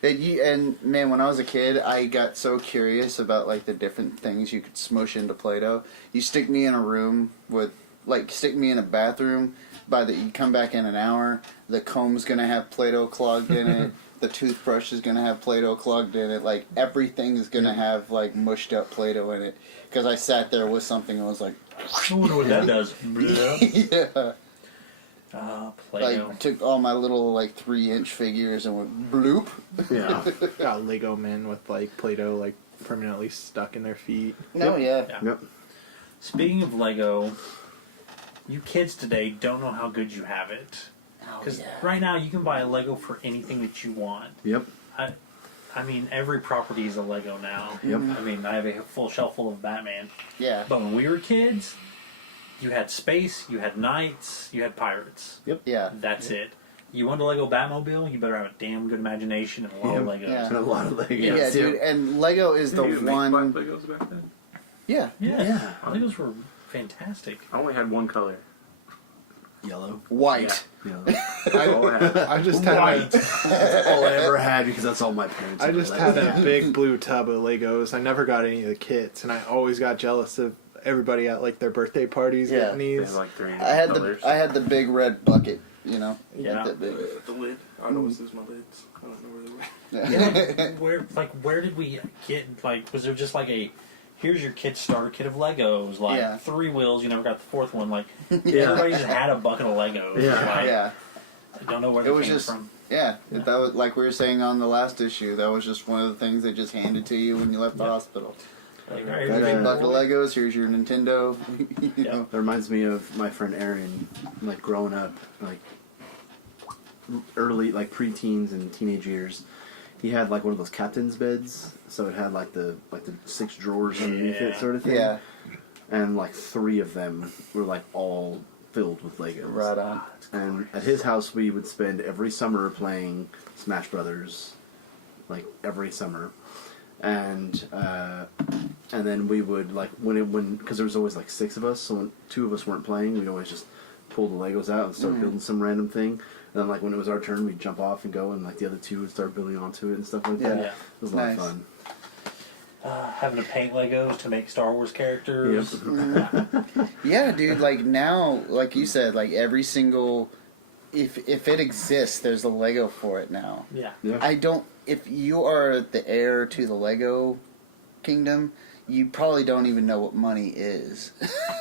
And man, when I was a kid, I got so curious about like the different things you could smush into Play-Doh. You stick me in a room with, like, stick me in a bathroom you come back in an hour, the comb's gonna have Play-Doh clogged in it. The toothbrush is gonna have Play-Doh clogged in it. Like everything is gonna have like mushed up Play-Doh in it. Because I sat there with something and was like, I wonder what that does. yeah. Play-Doh. Like took all my little like 3-inch figures and went bloop. Yeah. Got Lego men with like Play-Doh like permanently stuck in their feet. No, yeah. Yep. Speaking of Lego, you kids today don't know how good you have it. Because right now you can buy a Lego for anything that you want. Yep. I mean, every property is a Lego now. Yep. I mean, I have a full shelf full of Batman. Yeah. But when we were kids, you had space, you had knights, you had pirates. Yep. Yeah. That's it. You want a Lego Batmobile, you better have a damn good imagination and a lot of Legos. Yeah. And a lot of Legos. Yeah, dude. And Lego is the Did you make one. black Legos back then? Yeah. Yeah. Legos were fantastic. I only had one color. Yellow. White. Yellow. That's all I had. I just had That's all I ever had because that's all my parents. I ever just let had me a big blue tub of Legos. I never got any of the kits, and I always got jealous of everybody at like their birthday parties Yeah. getting They these. had like 3 I had colors. the big red bucket. You know. Yeah. Like that big. The lid. I always lose my lids. I don't know where they were. Where did we get, like, was there just like a, here's your kid's starter kit of Legos, like Yeah. 3 wheels, you never got the 4th one, like, Yeah. everybody just had a bucket of Legos. Yeah. Like, Yeah. I don't know where It they was came just from. yeah. That was like we were saying on the last issue. That was just one of the things they just handed to you when you left the hospital. Like, That, here's Big your bucket of boy. Legos. Here's your Nintendo. you Yeah. know. That reminds me of my friend Aaron, like growing up, like early, like pre-teens and teenage years. He had like one of those captain's beds, so it had like the 6 drawers underneath it, Yeah. sort of thing. Yeah. And like 3 of them were like all filled with Legos. Right on. And at his house, we would spend every summer playing Smash Brothers, like every summer, and then we would like because there was always like 6 of us, so when 2 of us weren't playing, we'd always just pull the Legos out and start building some random thing. And then like when it was our turn, we'd jump off and go, and like the other 2 would start building onto it and stuff like that. Yeah. Yeah. It was a lot Nice. of fun. Having to paint Legos to make Star Wars characters. Yeah, dude. Like now, like you said, like every single, if it exists, there's a Lego for it now. Yeah. Yeah. I don't. If you are the heir to the Lego kingdom, you probably don't even know what money is.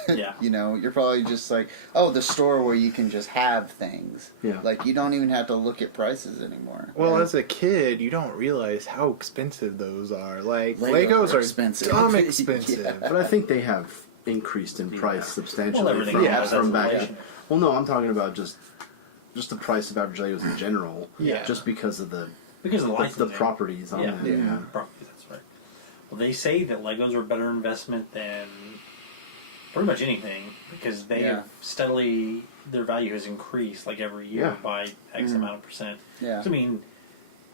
Yeah. You know, you're probably just like, oh, the store where you can just have things. Yeah. Like you don't even have to look at prices anymore. Well, And as a kid, you don't realize how expensive those are. Like Legos Legos are are expensive. dumb Yeah. expensive. But I think they have increased in price substantially Well, everything from, has, that's from back. inflation. Well, no, I'm talking about just the price of average Legos in general. Yeah. Just because of the Because of the licensing. properties on Yeah. it. Yeah. Properties, that's right. Well, they say that Legos are a better investment than pretty much anything because they Yeah. have steadily, their value has increased like every year Yeah. by X amount of percent. Yeah. 'Cause, I mean,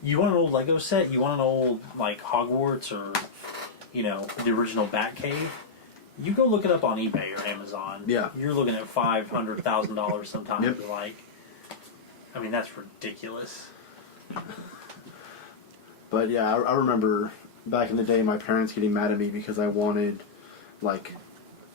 you want an old Lego set, you want an old like Hogwarts or, you know, the original Batcave, you go look it up on eBay or Amazon. Yeah. You're looking at $500,000 sometimes. Yep. You're like, I mean, that's ridiculous. But yeah, I remember back in the day my parents getting mad at me because I wanted like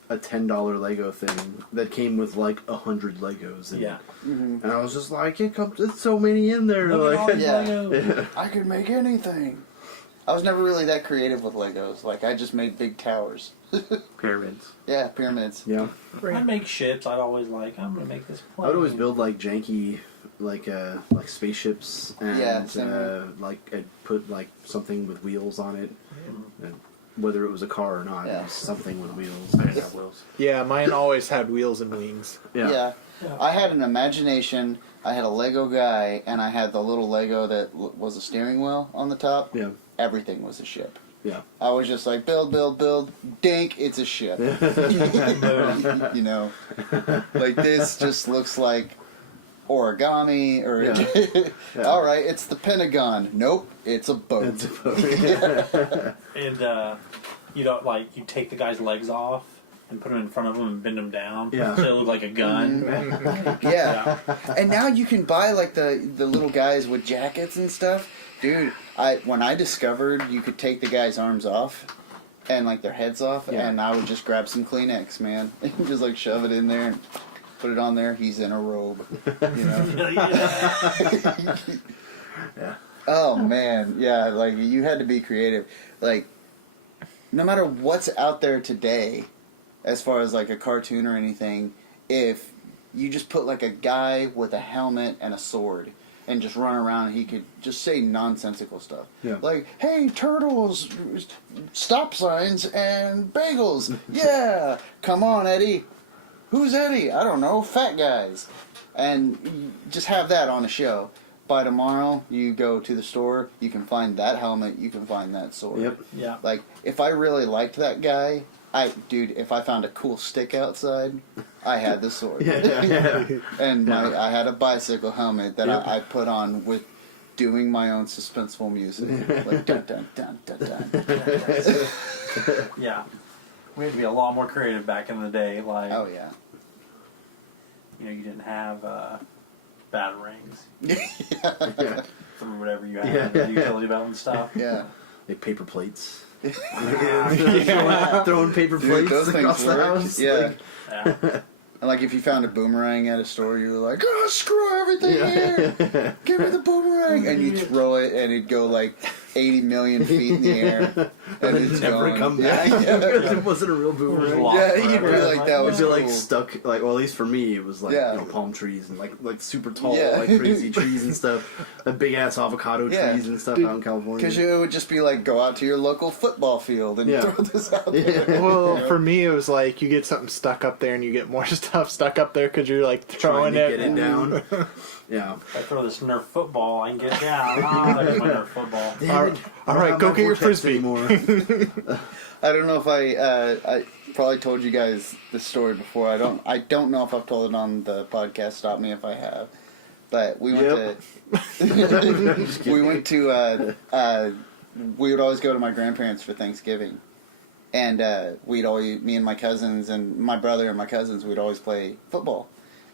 a $10 Lego thing that came with like 100 Legos. Yeah. And I was just like, it's so many in there. Look at all Like, these Yeah. Legos. I could make anything. I was never really that creative with Legos. Like I just made big towers. Pyramids. Yeah, pyramids. yeah. I'd make ships. I'd always like, I'm going to make this plane. I would always build like janky, like spaceships, and Yeah, same here. like I'd put like something with wheels on it, and whether it was a car or not, Yeah. it was something with wheels. I didn't have wheels. Yeah, mine always had wheels and wings. Yeah. Yeah. I had an imagination. I had a Lego guy, and I had the little Lego that was a steering wheel on the top. Yeah. Everything was a ship. Yeah. I was just like, build, build, build. Dink, it's a ship. You know, like this just looks like origami or. Yeah. All right, it's the Pentagon. Nope, it's a boat. It's a- And, you know, like, you take the guy's legs off and put them in front of him and bend them down. Yeah. So they look like a gun. Yeah. And now you can buy like the little guys with jackets and stuff. Dude, when I discovered you could take the guy's arms off and like their heads off, Yeah. and I would just grab some Kleenex, man, and just like shove it in there. And put it on there. He's in a robe. You know. Yeah. Oh man, yeah. Like you had to be creative. Like no matter what's out there today, as far as like a cartoon or anything, if you just put like a guy with a helmet and a sword and just run around, he could just say nonsensical stuff. Yeah. Like, hey, turtles, stop signs, and bagels. Yeah, come on, Eddie. Who's Eddie? I don't know, fat guys. And you just have that on a show. By tomorrow, you go to the store, you can find that helmet, you can find that sword. Yep. Yeah. Like, if I really liked that guy, if I found a cool stick outside, I had the sword. Yeah. And I had a bicycle helmet that I put on with doing my own suspenseful music. Like, dun dun dun dun dun. Yeah. We had to be a lot more creative back in the day. Like, Oh, yeah. you know, you didn't have batarangs Yeah. or whatever you had, the utility belt and stuff. Yeah. Like paper plates. Yeah. Throwing paper Dude, plates those across things the work. house. Yeah. Like, Yeah. And like if you found a boomerang at a store, you were like, "Oh, screw everything here! Give me the boomerang!" And you throw it, and it'd go like 80 million feet in the air, and it's never going. come Yeah, back. yeah. It wasn't a real boomerang. Lost Yeah, you'd be forever. like, that was It'd be like cool. stuck, like, well, at least for me, it was like, Yeah. you know, palm trees and like super tall, Yeah. like crazy trees and stuff. The big ass avocado Yeah. trees and stuff Dude, out in California. Because it would just be like, go out to your local football field and Yeah. throw this out there. Well, You know? for me, it was like you get something stuck up there, and you get more stuff stuck up there because you're like Trying throwing to it. get it down. Yeah. If I throw this Nerf football, I can get down. Ah, there's my Nerf football. All right, go get your frisbee. Anymore. I don't know if I probably told you guys this story before. I don't know if I've told it on the podcast. Stop me if I have. But we went we would always go to my grandparents for Thanksgiving, and me and my cousins and my brother and my cousins, we'd always play football.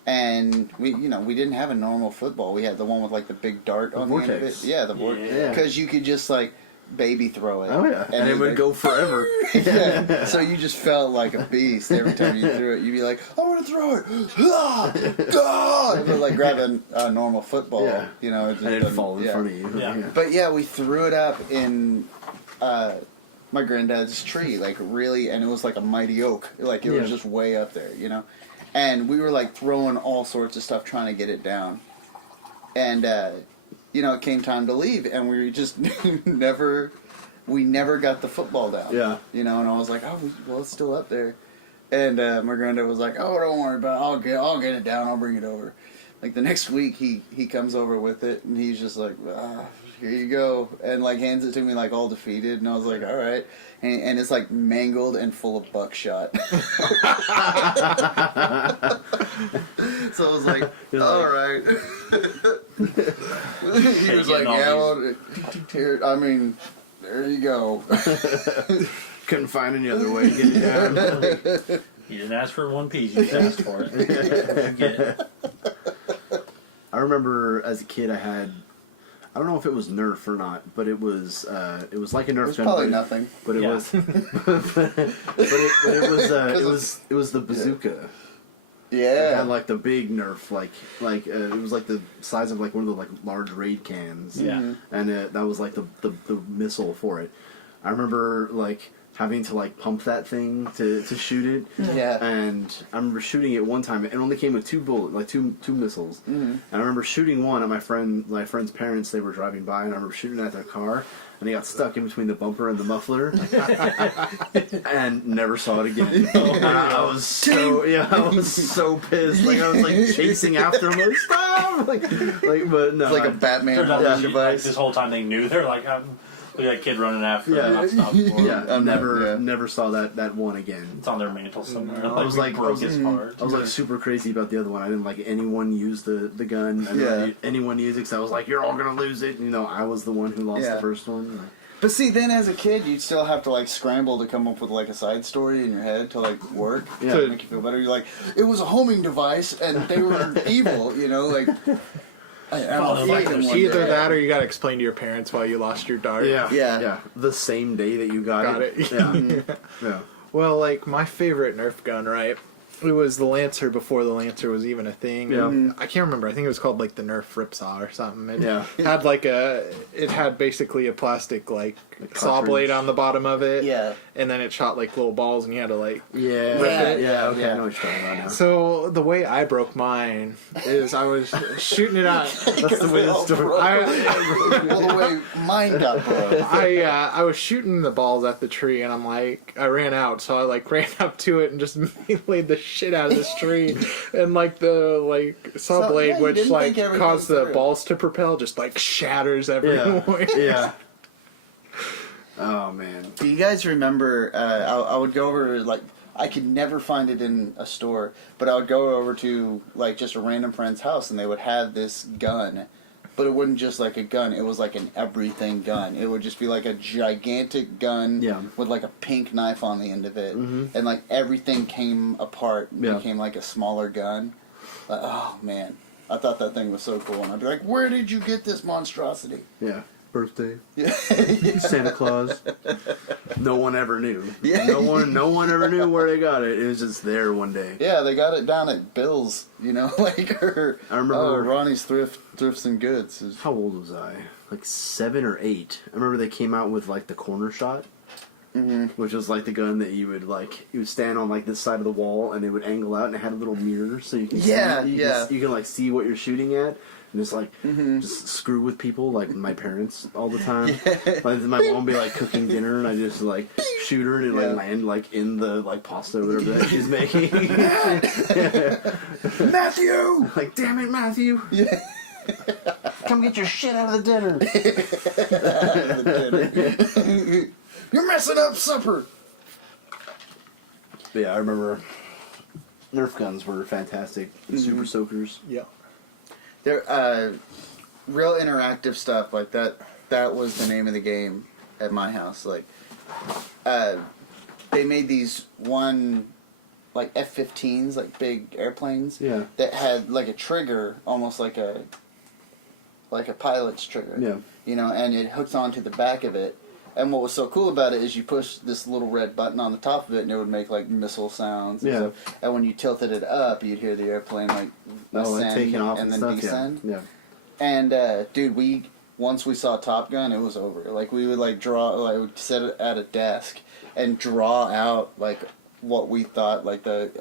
And we didn't have a normal football. We had the one with like the big dart on the end of it. vortex. Yeah, the vortex. Yeah. Because you could just like baby throw it. Oh yeah, and it would go forever. Yeah. So you just felt like a beast every time you threw it. You'd be like, I want to throw it. Ah, God! But like grab a normal football, Yeah. you know. It just And it'd doesn't- fall in yeah. front of you. Yeah. But yeah, we threw it up in my granddad's tree, like really, and it was like a mighty oak. Like it was Yeah. just way up there, you know. And we were like throwing all sorts of stuff trying to get it down. And it came time to leave, and we just never got the football down. Yeah. And I was like, oh, well, it's still up there. And my granddad was like, oh, don't worry about it. I'll get it down. I'll bring it over. Like the next week, he comes over with it, and he's just like, here you go, and like hands it to me like all defeated, and I was like, all right, and it's like mangled and full of buckshot. So I was like, all right. He was like, yeah, well, here, I mean, there you go. Couldn't find any other way to get it down. You didn't ask for one piece, you just asked for it. You get it. I remember as a kid, I don't know if it was Nerf or not, but it was like a Nerf It was gun. probably but- nothing. But it Yeah. was, but it was the bazooka. It Yeah. had like the big Nerf, it was like the size of like one of the like large raid cans. Yeah. And that was like the missile for it. I remember like having to like pump that thing to shoot it. Yeah. And I remember shooting it one time. It only came with two missiles. Mm-hmm. And I remember shooting one at my friend's parents. They were driving by, and I remember shooting at their car, and it got stuck in between the bumper and the muffler, and never saw it again. And I was so pissed. Like I was like chasing after him, like stop, like but no, It's like a Batman Turned out homing like, device. this whole time they knew. They're like, look at that kid running after Yeah. him, not stopping for yeah, him. never saw that one again. It's on their mantle somewhere. I was like, broke his heart. I was like super crazy about the other one. I didn't like anyone use the gun. I didn't Yeah. let anyone use it because I was like, you're all gonna lose it. I was the one who lost Yeah. the first one. But see, then as a kid, you'd still have to like scramble to come up with like a side story in your head to like work Yeah. to make you feel better. You're like, it was a homing device and they were evil, like. I don't know, Like, fight them one Either day. that, or you got to explain to your parents why you lost your dart. Yeah. The same day that you got Got it. it. Yeah. Yeah. Well, like my favorite Nerf gun, right? It was the Lancer before the Lancer was even a thing. Yeah. I can't remember. I think it was called like the Nerf Ripsaw or something. It Yeah. had it had basically a plastic like saw cartridge. blade on the bottom of it. Yeah. And then it shot like little balls and you had to like. Yeah. Yeah, Okay, yeah. I know what you're talking about now. So the way I broke mine is I was shooting it out. That's the way the story. Well, the way mine got broke. I was shooting the balls at the tree and I ran out, so I like ran up to it and just laid the shit out of this tree, and like the saw So, blade yeah, you which didn't like think everything caused the through. balls to propel just like shatters everywhere. Yeah. Oh man. Do you guys remember? I would go over like I could never find it in a store, but I would go over to like just a random friend's house and they would have this gun, but it wasn't just like a gun. It was like an everything gun. It would just be like a gigantic gun with like a pink knife on the end of it, and like everything came apart and became like a smaller gun. Like, oh man, I thought that thing was so cool, and I'd be like, "Where did you get this monstrosity?" Yeah. Birthday. Yeah. Santa Claus. No one ever knew. Yeah. No one ever knew where they got it. It was just there one day. Yeah, they got it down at Bill's, like or I remember- Ronnie's Thrifts and Goods. How old was I? Like 7 or 8. I remember they came out with like the corner shot, which was like the gun that you would stand on like this side of the wall and it would angle out and it had a little mirror so you can you can like see what you're shooting at. And just like just screw with people like my parents all the time. Like my mom would be like cooking dinner and I just like shoot her and it like land like in the like pasta or whatever that she's making. Matthew! Like, damn it, Matthew! Yeah. Come get your shit out of the dinner. You're messing up supper. But yeah, I remember Nerf guns were fantastic. Super soakers. Yeah. They're real interactive stuff like that. That was the name of the game at my house. Like, they made these like F-15s, like big airplanes. Yeah. That had like a trigger, almost like a pilot's trigger. Yeah. And it hooks onto the back of it. And what was so cool about it is you push this little red button on the top of it, and it would make like missile sounds. And stuff. And when you tilted it up, you'd hear the airplane like ascend taking off and then stuff. descend. Yeah. And dude, once we saw Top Gun, it was over. Like we would like we'd set it at a desk and draw out like what we thought like a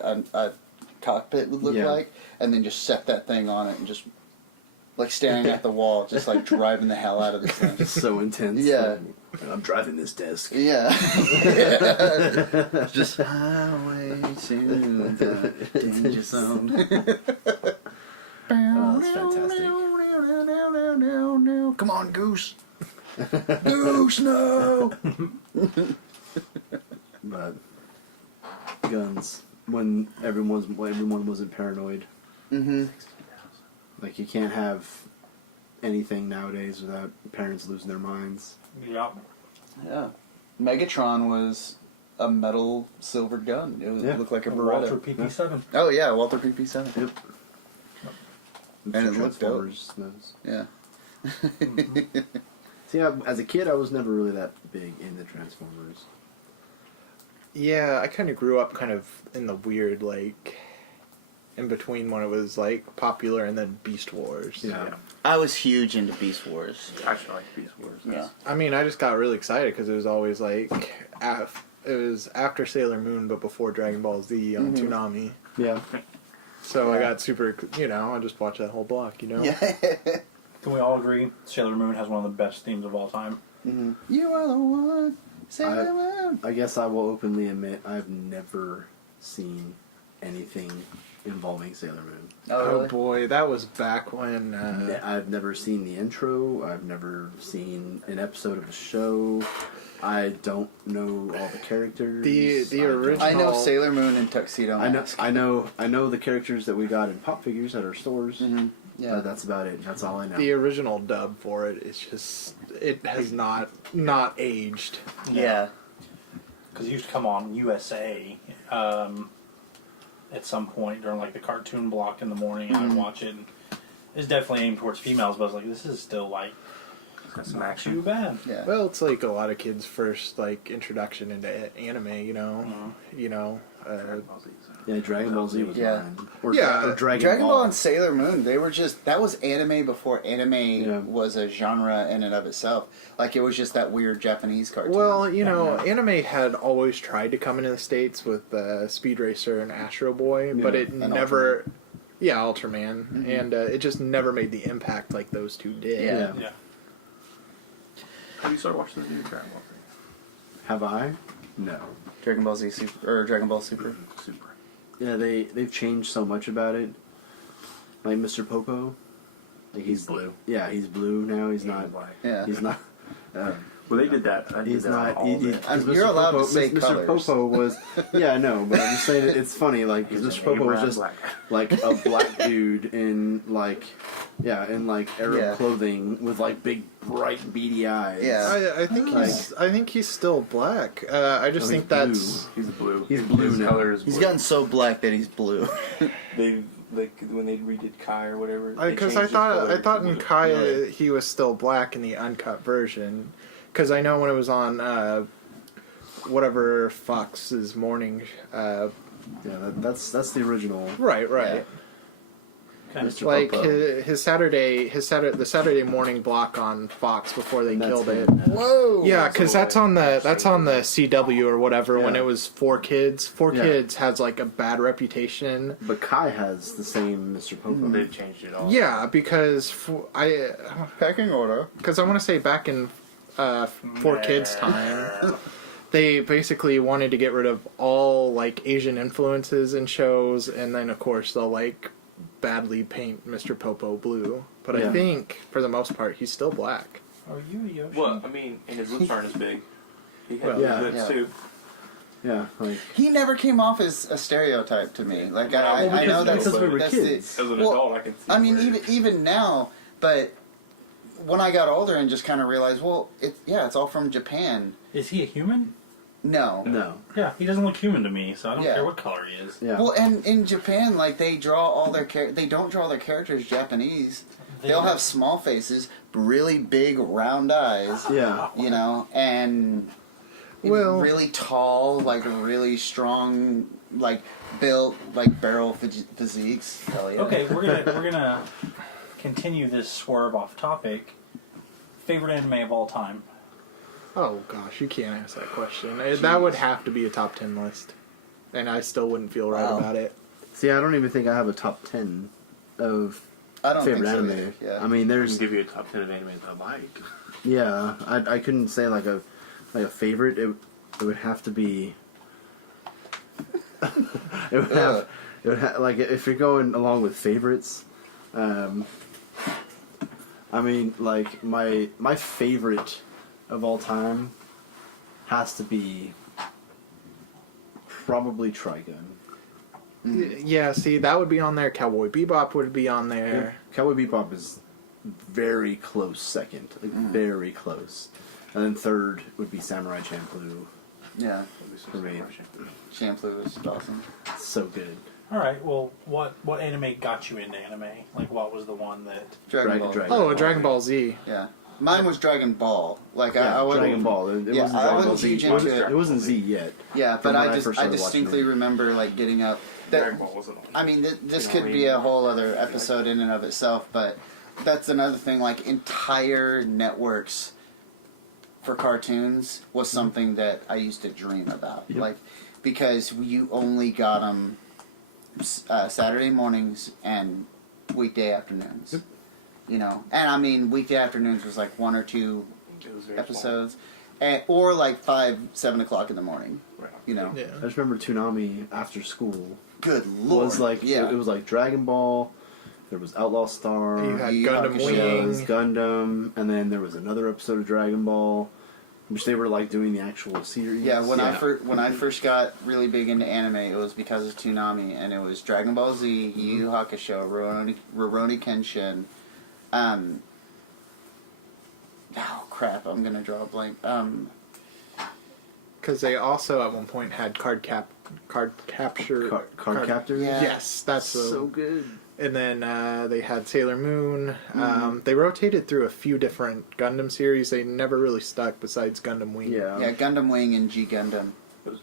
cockpit would look like, and then just set that thing on it and just like staring at the wall, just like driving the hell out of this thing. Just so intense. Yeah. I'm driving this desk. Yeah. Just highway to the danger zone. Oh, that's fantastic. Come on, Goose. Goose, no. But guns, when everyone wasn't paranoid. Like you can't have anything nowadays without parents losing their minds. Yeah. Yeah. Megatron was a metal silver gun. It looked like a Beretta. Walter PP7. Oh yeah, Walther PP7. Yep. And it looked dope. Transformers, those. Yeah. See, as a kid, I was never really that big into Transformers. Yeah, I kind of grew up kind of in the weird, like, in between when it was, like, popular and then Beast Wars. Yeah. I was huge into Beast Wars. I actually like Beast Wars. Yeah. I mean, I just got really excited because it was always, like, it was after Sailor Moon but before Dragon Ball Z on Toonami. Yeah. So I got super, I just watched that whole block, Yeah. Can we all agree Sailor Moon has one of the best themes of all time? You are the one, Sailor Moon. I guess I will openly admit I've never seen anything involving Sailor Moon. Oh, really? boy, that was back when... I've never seen the intro. I've never seen an episode of a show. I don't know all the characters. The original... I know Sailor Moon and Tuxedo I Mask. know the characters that we got in pop figures at our stores. Yeah. That's about it. That's all I know. The original dub for it is just... It has not aged. Yeah. Because it used to come on USA at some point during like the cartoon block in the morning, and I'd watch it. And it's definitely aimed towards females, but I was like, this is still like Got some Not action. too bad. Yeah. Well, it's like a lot of kids' first like introduction into anime. You know, Dragon Ball Z, so. Yeah, Dragon Ball Z was Yeah. mine. Or, Yeah, or Dragon Ball and Sailor Moon, they were just, that was anime before anime Yeah. was a genre in and of itself. Like, it was just that weird Japanese cartoon. well, Yeah. anime had always tried to come into the States with Speed Racer and Astro Boy, but Yeah. it And never. Yeah, Ultraman, and it just never made the impact like those two did. Yeah. Yeah. Have you started watching the new Dragon Ball thing? Have I? No. Dragon Ball Z Super, or Dragon Ball Super. Super. Yeah, they've changed so much about it. Like Mr. Popo. Like He's blue. Yeah, he's blue now. He's not. Black. Yeah. He's not. Well, they did that. I did He's that not. all He, day. You're allowed to Popo, say Mr. colors. Popo was. Yeah, I know, but I'm just saying it's funny. Like He's Mr. an Popo was A-Brown just black. like a black dude in like, Arab Yeah. clothing with like big bright beady eyes. Yeah. I think he's still black. I just No, think he's that's He's blue. He's blue His now. color is He's blue. gotten so black that he's blue. They like when they redid Kai or whatever. because I thought in Kai he was still black in the uncut version. Because I know when it was on whatever Fox's morning. Yeah, that's the original. Right. Yeah. Okay. Mr. Like Popo. the Saturday morning block on Fox before they And that's killed it. him. Whoa! Yeah, because that's on the CW or whatever when Yeah. it was 4 Kids. Four Yeah. Kids has like a bad reputation. But Kai has the same Mr. Popo. They've changed it all. Yeah, because Pecking order. I want to say back in 4 Kids time, they basically wanted to get rid of all like Asian influences in shows, and then of course they'll like badly paint Mr. Popo blue. But I Yeah. think for the most part he's still black. Are you a Yoshi? Well, I mean, and his lips aren't as big. He had Well, yeah. lips Yeah. too. Yeah, like He never came off as a stereotype to me. Like I Well, know that's because we were that's kids. As an Well, adult, I can see. I mean, where- even now, but when I got older and just kind of realized, well, it's all from Japan. Is he a human? No. no. Yeah, he doesn't look human to me, so I don't Yeah. care what color he is. Yeah. Well, and in Japan, like they draw all their they don't draw their characters Japanese. They'll have small faces, really big round eyes. Yeah. You know, and Well- really tall, like really strong, like built, like barrel physiques. Hell yeah. Okay, we're gonna continue this swerve off topic. Favorite anime of all time? Oh gosh, you can't ask that question. That would have to be a top 10 list, and I still wouldn't feel right Wow. about it. See, I don't even think I have a top 10 of I don't favorite think so anime. either, yeah. I mean, I there's can give you a top 10 of animes I like. yeah. I couldn't say like a favorite. It would have to be. it would have. It would like if you're going along with favorites. I mean, like my favorite of all time has to be probably Trigun. Yeah, see, that would be on there. Cowboy Bebop would be on there. Cowboy Bebop is very close second, like very close, and then third would be Samurai Champloo. Yeah. For me. Shampoo is awesome. It's so good. All right. Well, what anime got you into anime? Like, what was the one that? Dragon Ball. Oh, Dragon Ball Z. Yeah. Mine was Dragon Ball. Like Yeah, I wasn't, Dragon Ball. It Yeah, wasn't I Dragon Ball wasn't Z. huge It wasn't, into it. it wasn't Z yet. Yeah, From but when I first I started distinctly watching it. remember like getting up. Dragon Ball wasn't on. I mean, this You know could what I be mean? a whole other episode in and of itself, but that's another thing. Like entire networks for cartoons was something that I used to dream about. Yep. Like because you only got them Saturday mornings and weekday afternoons. Yep. You know, and I mean weekday afternoons was like 1 or 2 It was very episodes, or like 5, 7 o'clock in the morning. small. Right. You know, Yeah. I just remember Toonami after school good lord, was like yeah, it was like Dragon Ball. There was Outlaw Star. You had Yu Gundam Hakusho. there was Wing. Gundam, and then there was another episode of Dragon Ball, which they were like doing the actual series. Yeah, when I first got really big into anime, it was because of Toonami, and it was Dragon Ball Z, Yu Yu Hakusho, Rurouni Kenshin. Oh crap! I'm gonna draw a blank. Because they also at one point had card capture. Card Captor. Yeah. Yes, that's so good. And then they had Sailor Moon. They rotated through a few different Gundam series. They never really stuck besides Gundam Wing. Yeah, Gundam Wing and G Gundam. Good.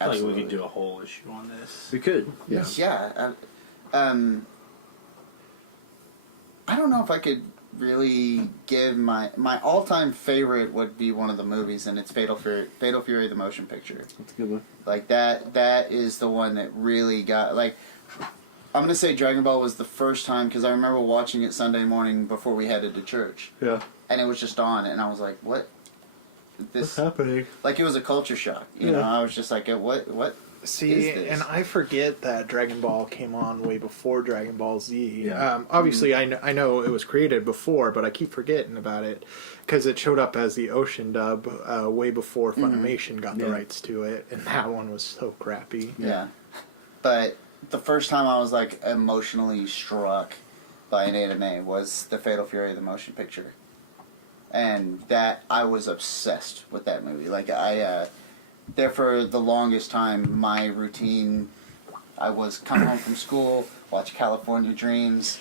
I feel like we could do a whole issue on this. We could. Yeah. Yeah. I don't know if I could really give my all-time favorite would be one of the movies, and it's Fatal Fury the motion picture. That's a good one. Like that is the one that really got, like, I'm gonna say Dragon Ball was the first time, because I remember watching it Sunday morning before we headed to church, Yeah. and it was just on, and I was like, what? What's happening? Like, it was a culture shock, you know. I was just like, what See, is this? and I forget that Dragon Ball came on way before Dragon Ball Z. Yeah. Obviously, I know it was created before, but I keep forgetting about it because it showed up as the Ocean dub way before Funimation got the rights to it, and that one was so crappy. Yeah. But the first time I was, like, emotionally struck by an anime was the Fatal Fury the motion picture. And that, I was obsessed with that movie. Like, there for the longest time, my routine, I was come home from school, watch California Dreams,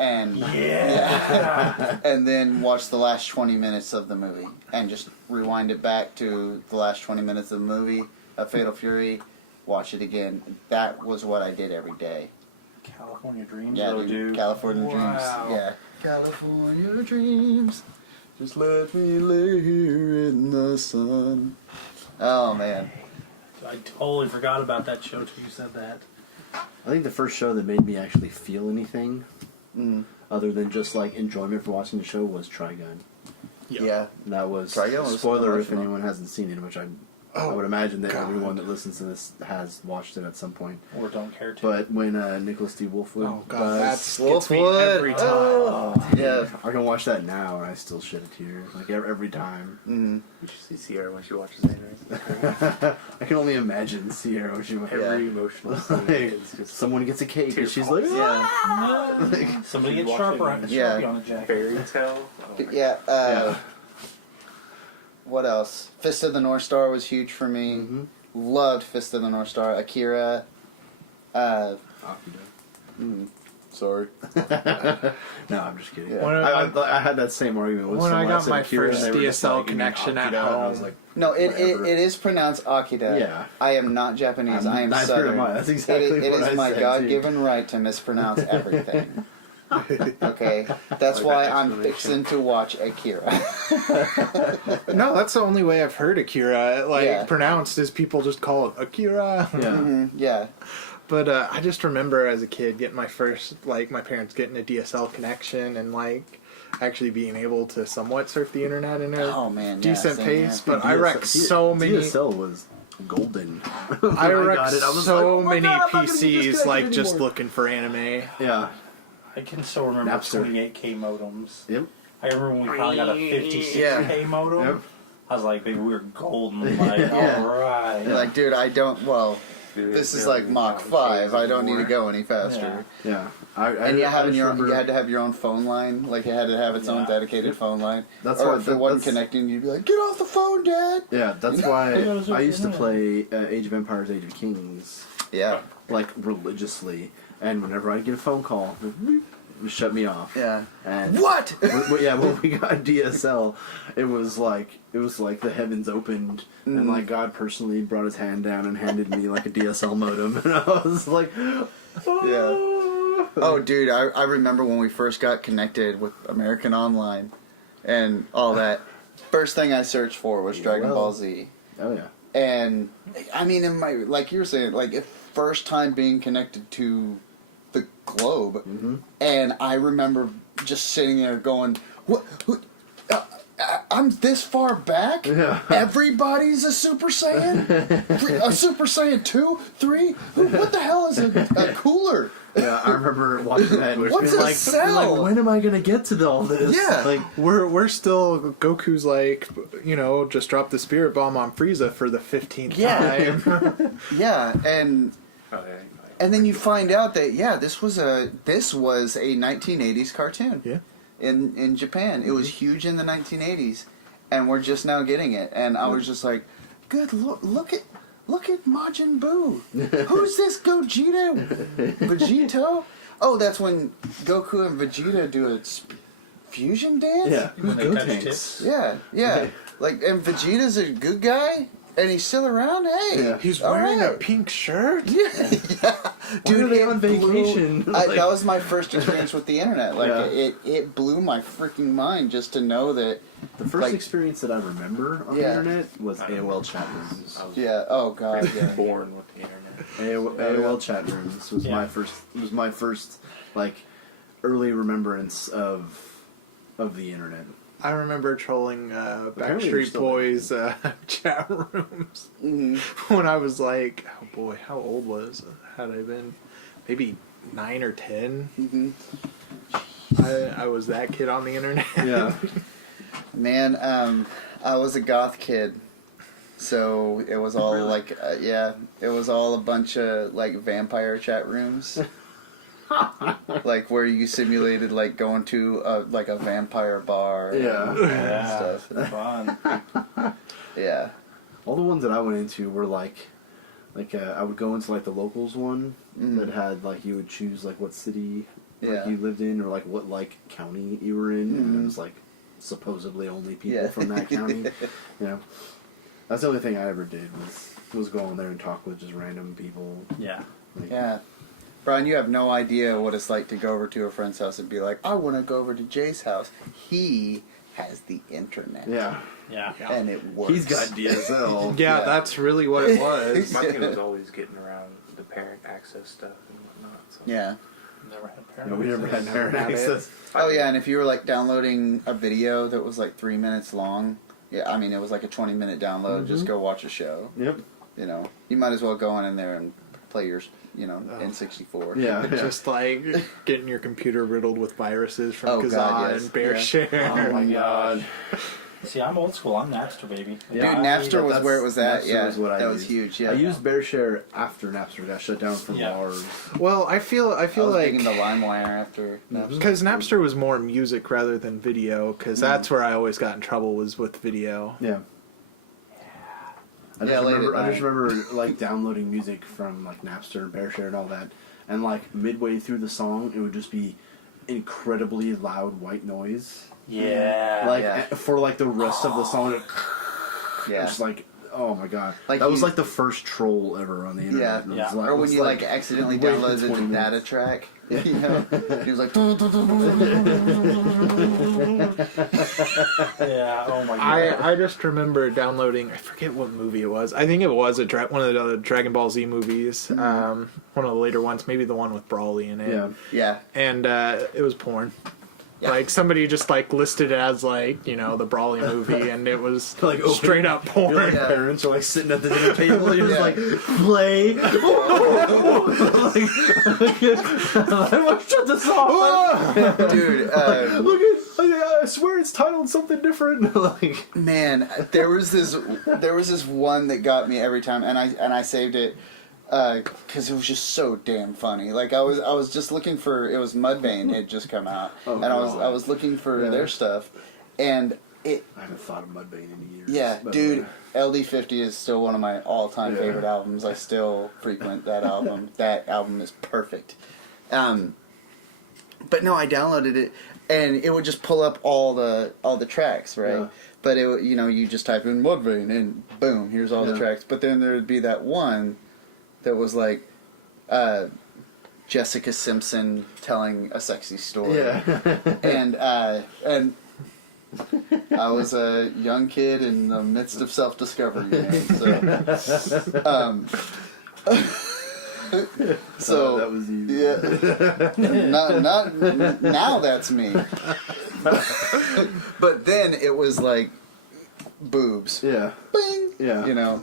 and and then watch the last 20 minutes of the movie, and just rewind it back to the last 20 minutes of the movie of Fatal Fury, watch it again. That was what I did every day. California Dreams. Yeah, though, dude, California Dreams. Yeah, California Dreams. Just let me lay here in the sun. Oh, man. I totally forgot about that show till you said that. I think the first show that made me actually feel anything, other than just like enjoyment for watching the show, was Trigun. Yeah. And that was Trigun was spoiler if emotional. anyone hasn't seen it, which I would imagine that everyone that listens to this has watched it at some point. Or don't care to. But when Nicholas D. Wolfwood Oh god, that gets me Wolfwood. every time. Oh, yeah. I can watch that now and I still shed a tear, like every time. You should see Sierra when she watches anime. I can only imagine Sierra when she Every emotional scene is just someone gets a cake and she's like, Yeah. Somebody She's gets sharper watching- on Yeah. Sharpie on a jacket. fairy tale. Oh my Yeah. Yeah. What else? Fist of the North Star was huge for me. Loved Fist of the North Star. Akira. Sorry. No, I'm just kidding. Yeah. When I had that same argument with when I someone. got said my Akira, and first they were just DSL like, "You mean connection at Akira?" And I was home. like, No, it whatever. is pronounced Akita. Yeah. I am not Japanese. I am neither Southern. am I. That's exactly it what is I my said, God-given right to mispronounce everything. Okay? That's Like why that I'm explanation. fixing to watch Akira. No, that's the only way I've heard Akira Yeah. pronounced is people just call it Akira. Yeah. Yeah. But I just remember as a kid getting my first, my parents getting a DSL connection and, actually being able to somewhat surf the internet in a Oh, man, yeah, decent same pace. here. But I wrecked so many... DSL was golden. I When wrecked got it, I was so like, "Oh my many God, I'm not gonna be PCs, disconnected just anymore." looking for anime. Yeah. I can still remember Napster. 28K modems. Yep. I remember when we finally got a 56K modem. Yep. I was like, baby, we were golden. Like, Yeah. alright. You're like, dude, I don't... Well, Dude, this is yeah, like Mach 5. I don't need to go any faster. Yeah. And you I had remember- to have your own phone line. Like, it had to have its own Yeah. dedicated phone line. That's or why- if it wasn't that's- connecting, you'd be like, get off the phone, Dad! Yeah, that's why Those are I used to good. play Age of Empires, Age of Kings, Yeah. like religiously. And whenever I get a phone call, it shut me off. Yeah. And What? when we got DSL, it was like the heavens opened, and like God personally brought His hand down and handed me like a DSL modem, and I was like, oh. Oh, dude, I remember when we first got connected with American Online and all that. First thing I searched for was Dragon Ball Z. Oh yeah, And, I mean, in my, like you were saying, like, first time being connected to the globe. And I remember just sitting there going, what I'm this far back? Yeah. Everybody's a Super Saiyan? A Super Saiyan 2? 3? What the hell is a cooler? yeah. I remember watching that. And What's being a like, cell? like, when am I gonna get to all this? Yeah. like We're still Goku's just dropped the spirit bomb on Frieza for the 15th Yeah. time. Yeah, and Oh, yeah. then you find out that, yeah, this was a 1980s cartoon. Yeah. In Japan. It was huge in the 1980s, and we're just now getting it. And I was just like, good, look look at Majin Buu. Who's this Gogeta? Vegito? Oh, that's when Goku and Vegeta do a fusion dance? Yeah. When they touch Gotenks. tips. Yeah. Like, and Vegeta's a good guy? And he's still around? Hey. Yeah. He's all wearing a right. pink shirt? Yeah. Dude, are they it on vacation? blew- Like- that was my first experience with the internet. Like, Yeah. it blew my freaking mind just to know that. The first Like- experience that I remember on the Yeah. internet was AOL chat rooms. I was Yeah. Oh God. Yeah. born with the internet. AOL chat rooms was Yeah. my first like early remembrance of the internet. I remember trolling Apparently they're Backstreet still Boys chat rooms Mhm. when I was like, oh boy, how old had I been? Maybe 9 or 10. Mhm. I was that kid on the internet. Yeah. Man, I was a goth kid, so it was all like, it was all a bunch of like vampire chat rooms, like where you simulated like going to a vampire bar, Yeah. and Yeah. stuff. Fun. Yeah, All the ones that I went into were like I would go into like the locals one that had like you would choose like what city Yeah. you lived in or like what like county you were in, and it was like supposedly only people Yeah. from that county. You know, that's the only thing I ever did was go on there and talk with just random people. Yeah. Like, yeah. Brian, you have no idea what it's like to go over to a friend's house and be like, I want to go over to Jay's house. He has the internet. Yeah. Yeah. And it works. He's got DSL. Yeah, Yeah. that's really what it was. My thing was always getting around the parent access stuff and whatnot. So. Yeah. Never had No, parents. we never had parent had it. access. Oh yeah, and if you were like downloading a video that was like 3 minutes long, yeah, I mean it was like a 20-minute download. Just go watch a show. Yep. You know, you might as well go in there and play your, N64. Yeah. Just like getting your computer riddled with viruses from Oh, Kazaa God, yes. and Bear Yeah. Share. Oh my god. See, I'm old school. I'm Napster, baby. Dude, Yeah, Napster was that's- where it was at. Napster Yeah, was what I that was used. huge. Yeah, I used BearShare after Napster got shut down from Yeah. bars. Well, I feel I was like big into LimeWire after Napster. because Napster was more music rather than video, because that's where I always got in trouble was with video. Yeah. I Yeah, just late remember. at I just night. remember like downloading music from like Napster and BearShare and all that, and like midway through the song, it would just be incredibly loud white noise. Yeah. Like Yeah. for like the rest of the song, it Yeah. was like, oh my god, Like that was you- like the first troll ever on the internet. Yeah. It was Yeah. like- Or it when was you like accidentally wait for downloaded 20 the data minutes. track. You know, he was like. Yeah. Oh my god. I just remember downloading. I forget what movie it was. I think it was one of the Dragon Ball Z movies. One of the later ones, maybe the one with Brawly in it. Yeah. Yeah. And it was porn. Yeah. Like somebody just like listed it as like the Brawly movie, and it was Like, open- straight up porn. Your like, Yeah. parents are like sitting at the dinner table. And you're Yeah. just like, play. Like, I must shut this off. Dude, Look at! I swear it's titled something different. Like, man, there was this one that got me every time, and I saved it because it was just so damn funny. Like I was just looking for, it was Mudvayne had just come out, Oh, and I God. was looking for Yeah. their stuff, and it. I haven't thought of Mudvayne in years. Yeah, but, dude, LD50 is still one of my all-time Yeah. favorite albums. I still frequent that album. That album is perfect. But no, I downloaded it, and it would just pull up all the tracks, right? Yeah. But it, you just type in Mudvayne, and boom, here's all the Yeah. tracks. But then there would be that one that was like Jessica Simpson telling a sexy story. Yeah. and I was a young kid in the midst of self-discovery, so that was you. yeah, not now that's me. But then it was like boobs, Yeah. bing, Yeah.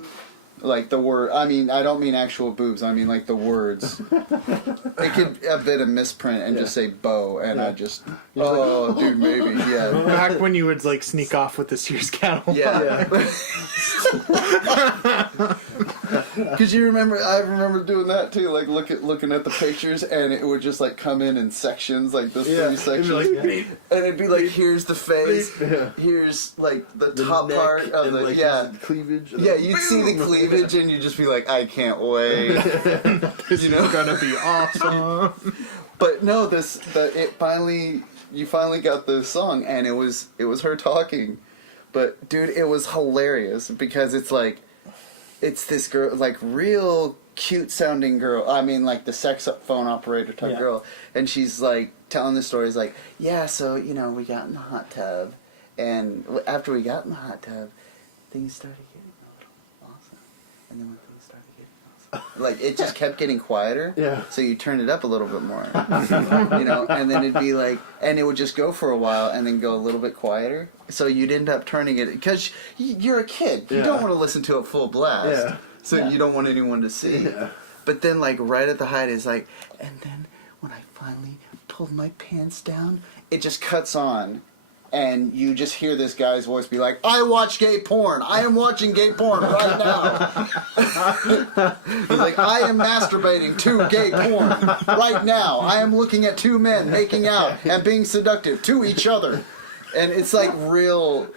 like the word. I mean, I don't mean actual boobs. I mean like the words. It could a bit of misprint and just say bow, and I just dude, maybe yeah. Back when you would like sneak off with the Sears catalog. Yeah. Because I remember doing that too. Like looking at the pictures, and it would just like come in sections, like this 3 sections, and it'd be like, here's the face, here's like the top part of the the cleavage. Yeah, you'd see the cleavage, and you'd just be like, I can't wait. This is gonna be awesome. But no, you finally got the song, and it was her talking. But dude, it was hilarious because it's like, it's this girl, like real cute sounding girl. I mean, like the sex phone operator type girl, and she's like telling the stories, like, yeah, so we got in the hot tub, and after we got in the hot tub, things started getting a little awesome, and then when things started getting awesome, like it just kept getting quieter. Yeah. So you turn it up a little bit more, and then it'd be like, and it would just go for a while, and then go a little bit quieter. So you'd end up turning it, because you're a kid. You don't want to listen to it full blast. Yeah. So you don't want anyone to see. Yeah. But then, like, right at the height is like, and then when I finally pulled my pants down, it just cuts on. And you just hear this guy's voice be like, I watch gay porn. I am watching gay porn right now. He's like, I am masturbating to gay porn right now. I am looking at 2 men making out and being seductive to each other. And it's like real,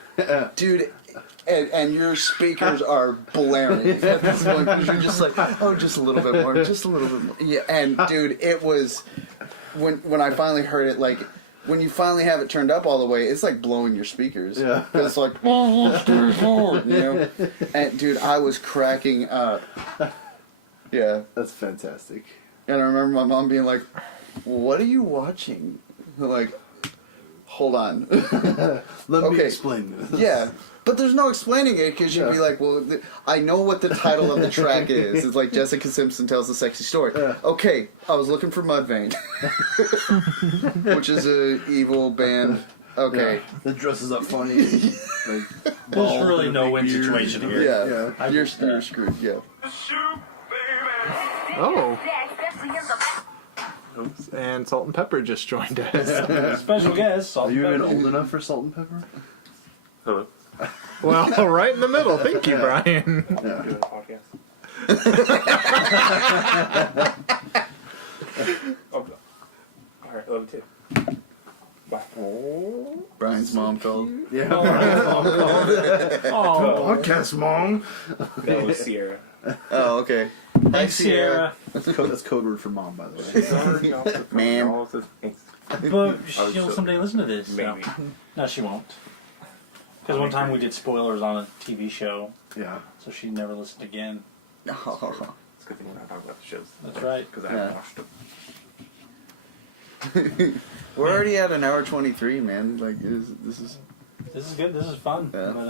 dude, and your speakers are blaring at this point, because you're just like, oh, just a little bit more, just a little bit more. Yeah, and dude, it was, when I finally heard it, like, when you finally have it turned up all the way, it's like blowing your speakers. Yeah. Because it's like, oh, let's do it hard, And dude, I was cracking up. Yeah. That's fantastic. And I remember my mom being like, what are you watching? Like, hold on. Let me Okay. explain this. Yeah, but there's no explaining it, because you'd be like, well, I know what the title of the track is. It's like Jessica Simpson tells a sexy story. Yeah. Okay, I was looking for Mudvayne, which is a evil band. Okay. Yeah. The dresses up funny. Like, There's really bald, no big win beard. situation here. Yeah, you're screwed, yeah. Oh. And Salt and Pepper just joined us. Special guest. Salt Are you and even pepper. old enough for salt and pepper? Hello. Well, right in the middle. Thank you, Brian. Yeah. Doing a podcast. Oh, all right, love you too. Bye. Brian's mom called. Yeah. Oh, Podcast, Mom. That was Sierra. Oh, okay. thanks, Sierra. That's code word for mom, by the way. Ma'am. But she'll someday listen to this. So. Maybe. No, she won't. Because one time we did spoilers on a TV show, Yeah. so she never listened again. Oh. It's a good thing we're not talking about the shows. That's right. Because I haven't watched them. We're already at an hour 23, man. Like, this is. This is good. This is fun. Yeah. But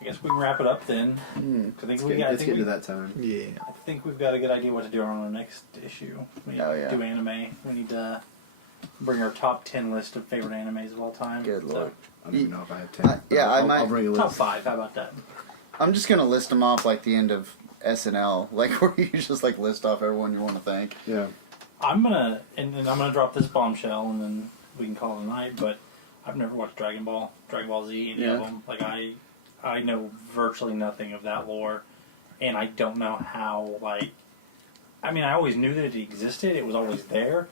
I guess we can wrap it up then. I think It's getting to that time. Yeah. I think we've got a good idea what to do on our next issue. We need Oh, yeah. to do anime. We need to bring our top 10 list of favorite animes of all time. Good So, lord. I don't even know if I have 10. Yeah, I might- I'll bring a list. top 5. How about that? I'm just gonna list them off like the end of SNL, like where you just like list off everyone you want to thank. Yeah. I'm gonna and then I'm gonna drop this bombshell and then we can call it a night. But I've never watched Dragon Ball Z, any of Yeah. them. Like I know virtually nothing of that lore, and I don't know how. Like, I mean, I always knew that it existed. It was always there,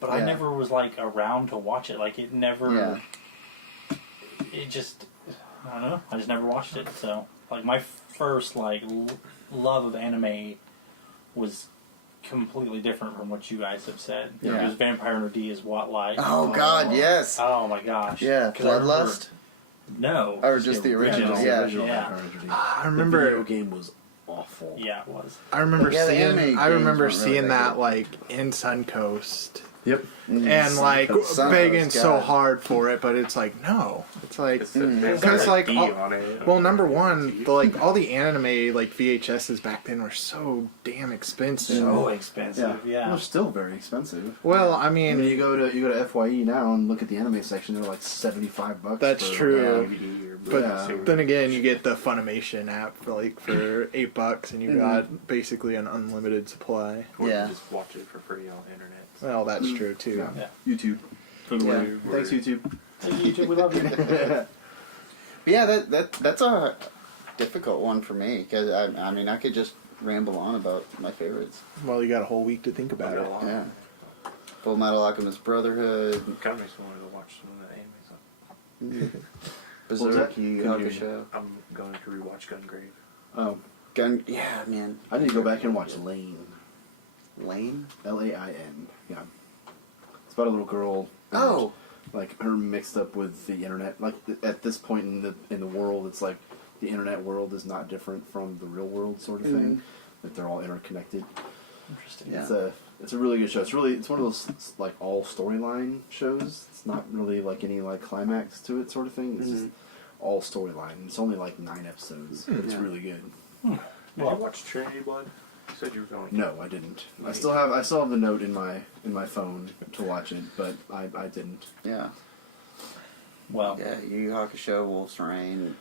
but I Yeah. never was like around to watch it. Like it never. Yeah. It just. I don't know. I just never watched it. So like my first like love of anime was completely different from what you guys have said. Yeah. Because Vampire Hunter D is what like. Oh God, yes. Oh my gosh. Yeah, 'Cause I remember- Bloodlust. No. Or just the original. Yeah. original Yeah. Vampire Hunter D. I The remember. video game was awful. Yeah, it was. I remember Yeah, the anime seeing. I games remember weren't really seeing that that good. like in Suncoast, Yep. and like Suncoast, begging so God. hard for it, but it's like no. It's like There's because a like D all- on it. well, number one, like all the anime like VHSs back then were so damn expensive. So expensive. Yeah. They're still very expensive. Well, I I mean, mean, you go to FYE now and look at the anime section. They're like $75. That's for, true. DVD or but yeah. then again, you get the Funimation app for like for $8, and you got basically an unlimited supply. Or Yeah. you just watch it for free on the internet. Well, that's true too. Yeah. Yeah. YouTube. Yeah. Thanks, YouTube. Thank you, YouTube. We love you. Yeah, that's a difficult one for me, because I mean I could just ramble on about my favorites. Well, you got a whole week to think about it. Yeah. Full Metal Alchemist Brotherhood, Kind of makes me want to watch some of the anime stuff. Berserk, Yu Yu Couldn't hear Hakusho. I'm going to rewatch Gungrave. Oh, Gun, yeah, man. I need to go back and watch Lane. Lane? Lain. Yeah. It's about a little girl. and, Oh! Like her mixed up with the internet. Like at this point in the world, it's like the internet world is not different from the real world sort of thing. That they're all interconnected. Interesting. Yeah. It's a really good show. It's one of those like all storyline shows. It's not really like any like climax to it sort of thing. It's just all storyline. It's only like 9 episodes. But it's Yeah. really good. Did Well- you watch Trinity Blood? You said you were going. No, I didn't. I still have the note in my phone to watch it, but I didn't. Yeah. Well, Yeah, Yu Yu Hakusho, Wolf's Rain,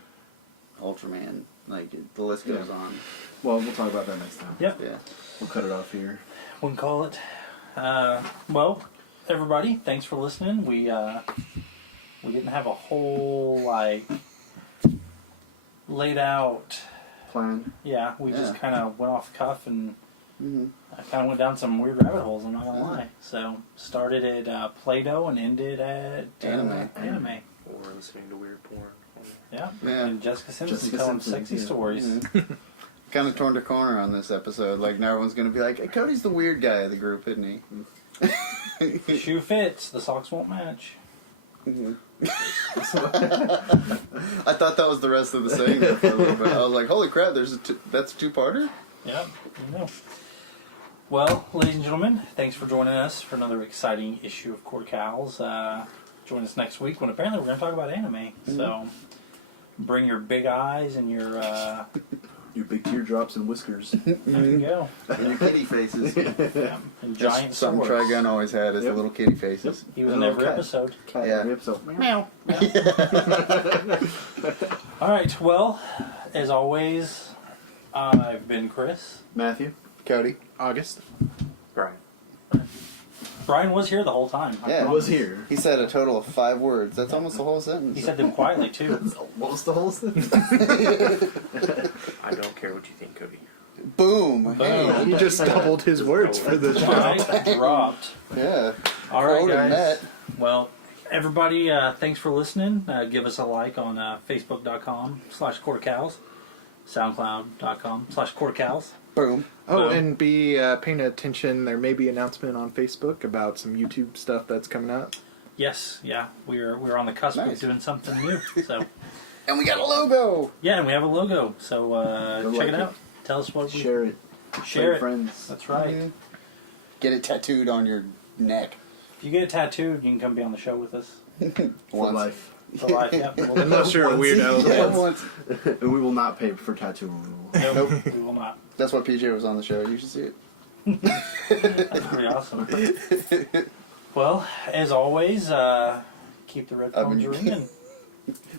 Ultraman. Like, the list goes Yeah. on. Well, we'll talk about that next time. yep. Yeah. We'll cut it off here. We can call it. Well, everybody, thanks for listening. We didn't have a whole like laid out. Plan. Yeah, we just Yeah. kind of went off the cuff and Mm-hmm. I kind of went down some weird rabbit holes. I'm not gonna lie. So started at Play-Doh and ended at anime. Or listening to weird porn. Yeah. Yeah. And Jessica Simpson Jessica telling Simpson, sexy yeah. stories. Kind of turned a corner on this episode. Like, now everyone's going to be like, hey, Cody's the weird guy of the group, isn't he? If the shoe fits, the socks won't match. I thought that was the rest of the saying there for a little bit. I was like, holy crap, that's a two-parter? Yeah, you know. Well, ladies and gentlemen, thanks for joining us for another exciting issue of Core Cowls. Join us next week when apparently we're going to talk about anime. So bring your big eyes and your Your big teardrops and whiskers. there you go. And your kitty faces. Yeah, and giant That's something swords. Trigun always had, is the Yep. little kitty faces. He was in every Okay. episode. Cat Yeah. every episode. Meow. All right. Well, as always, I've been Chris. Matthew. Cody? August. Brian. Brian was here the whole time. I Yeah. I promise. was here. He said a total of 5 words. That's almost the whole sentence. He said them quietly too. What was the whole thing? I don't care what you think, Cody. Boom. Boom. He just doubled his words for the show. Right, dropped. Yeah. All right, Quoted guys. Matt. Well, everybody, thanks for listening. Give us a like on Facebook.com/quartercows, SoundCloud.com/quartercows. Boom. Oh, Boom. and be paying attention. There may be an announcement on Facebook about some YouTube stuff that's coming out. Yes, yeah, we're on the cusp Nice. of doing something new. So And we got a logo. yeah, and we have a logo. So Go check like it it. out. Tell us what we Share it. share Tell it. friends. That's right. Mhm. Get it tattooed on your neck. If you get it tattooed, you can come be on the show with us For Once. life. for life. Yeah, we'll, Unless you're a Once. weirdo. Yeah, Once. once. And we will not pay for tattoo removal. nope, we will not. That's why PJ was on the show. You should see it. That's pretty awesome. Well, as always, keep the red I phones mean, ringing.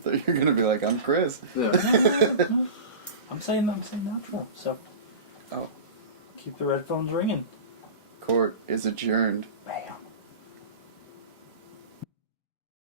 You're gonna be like, I'm Chris. Yeah. I'm saying natural. So Oh. keep the red phones ringing. Court is adjourned.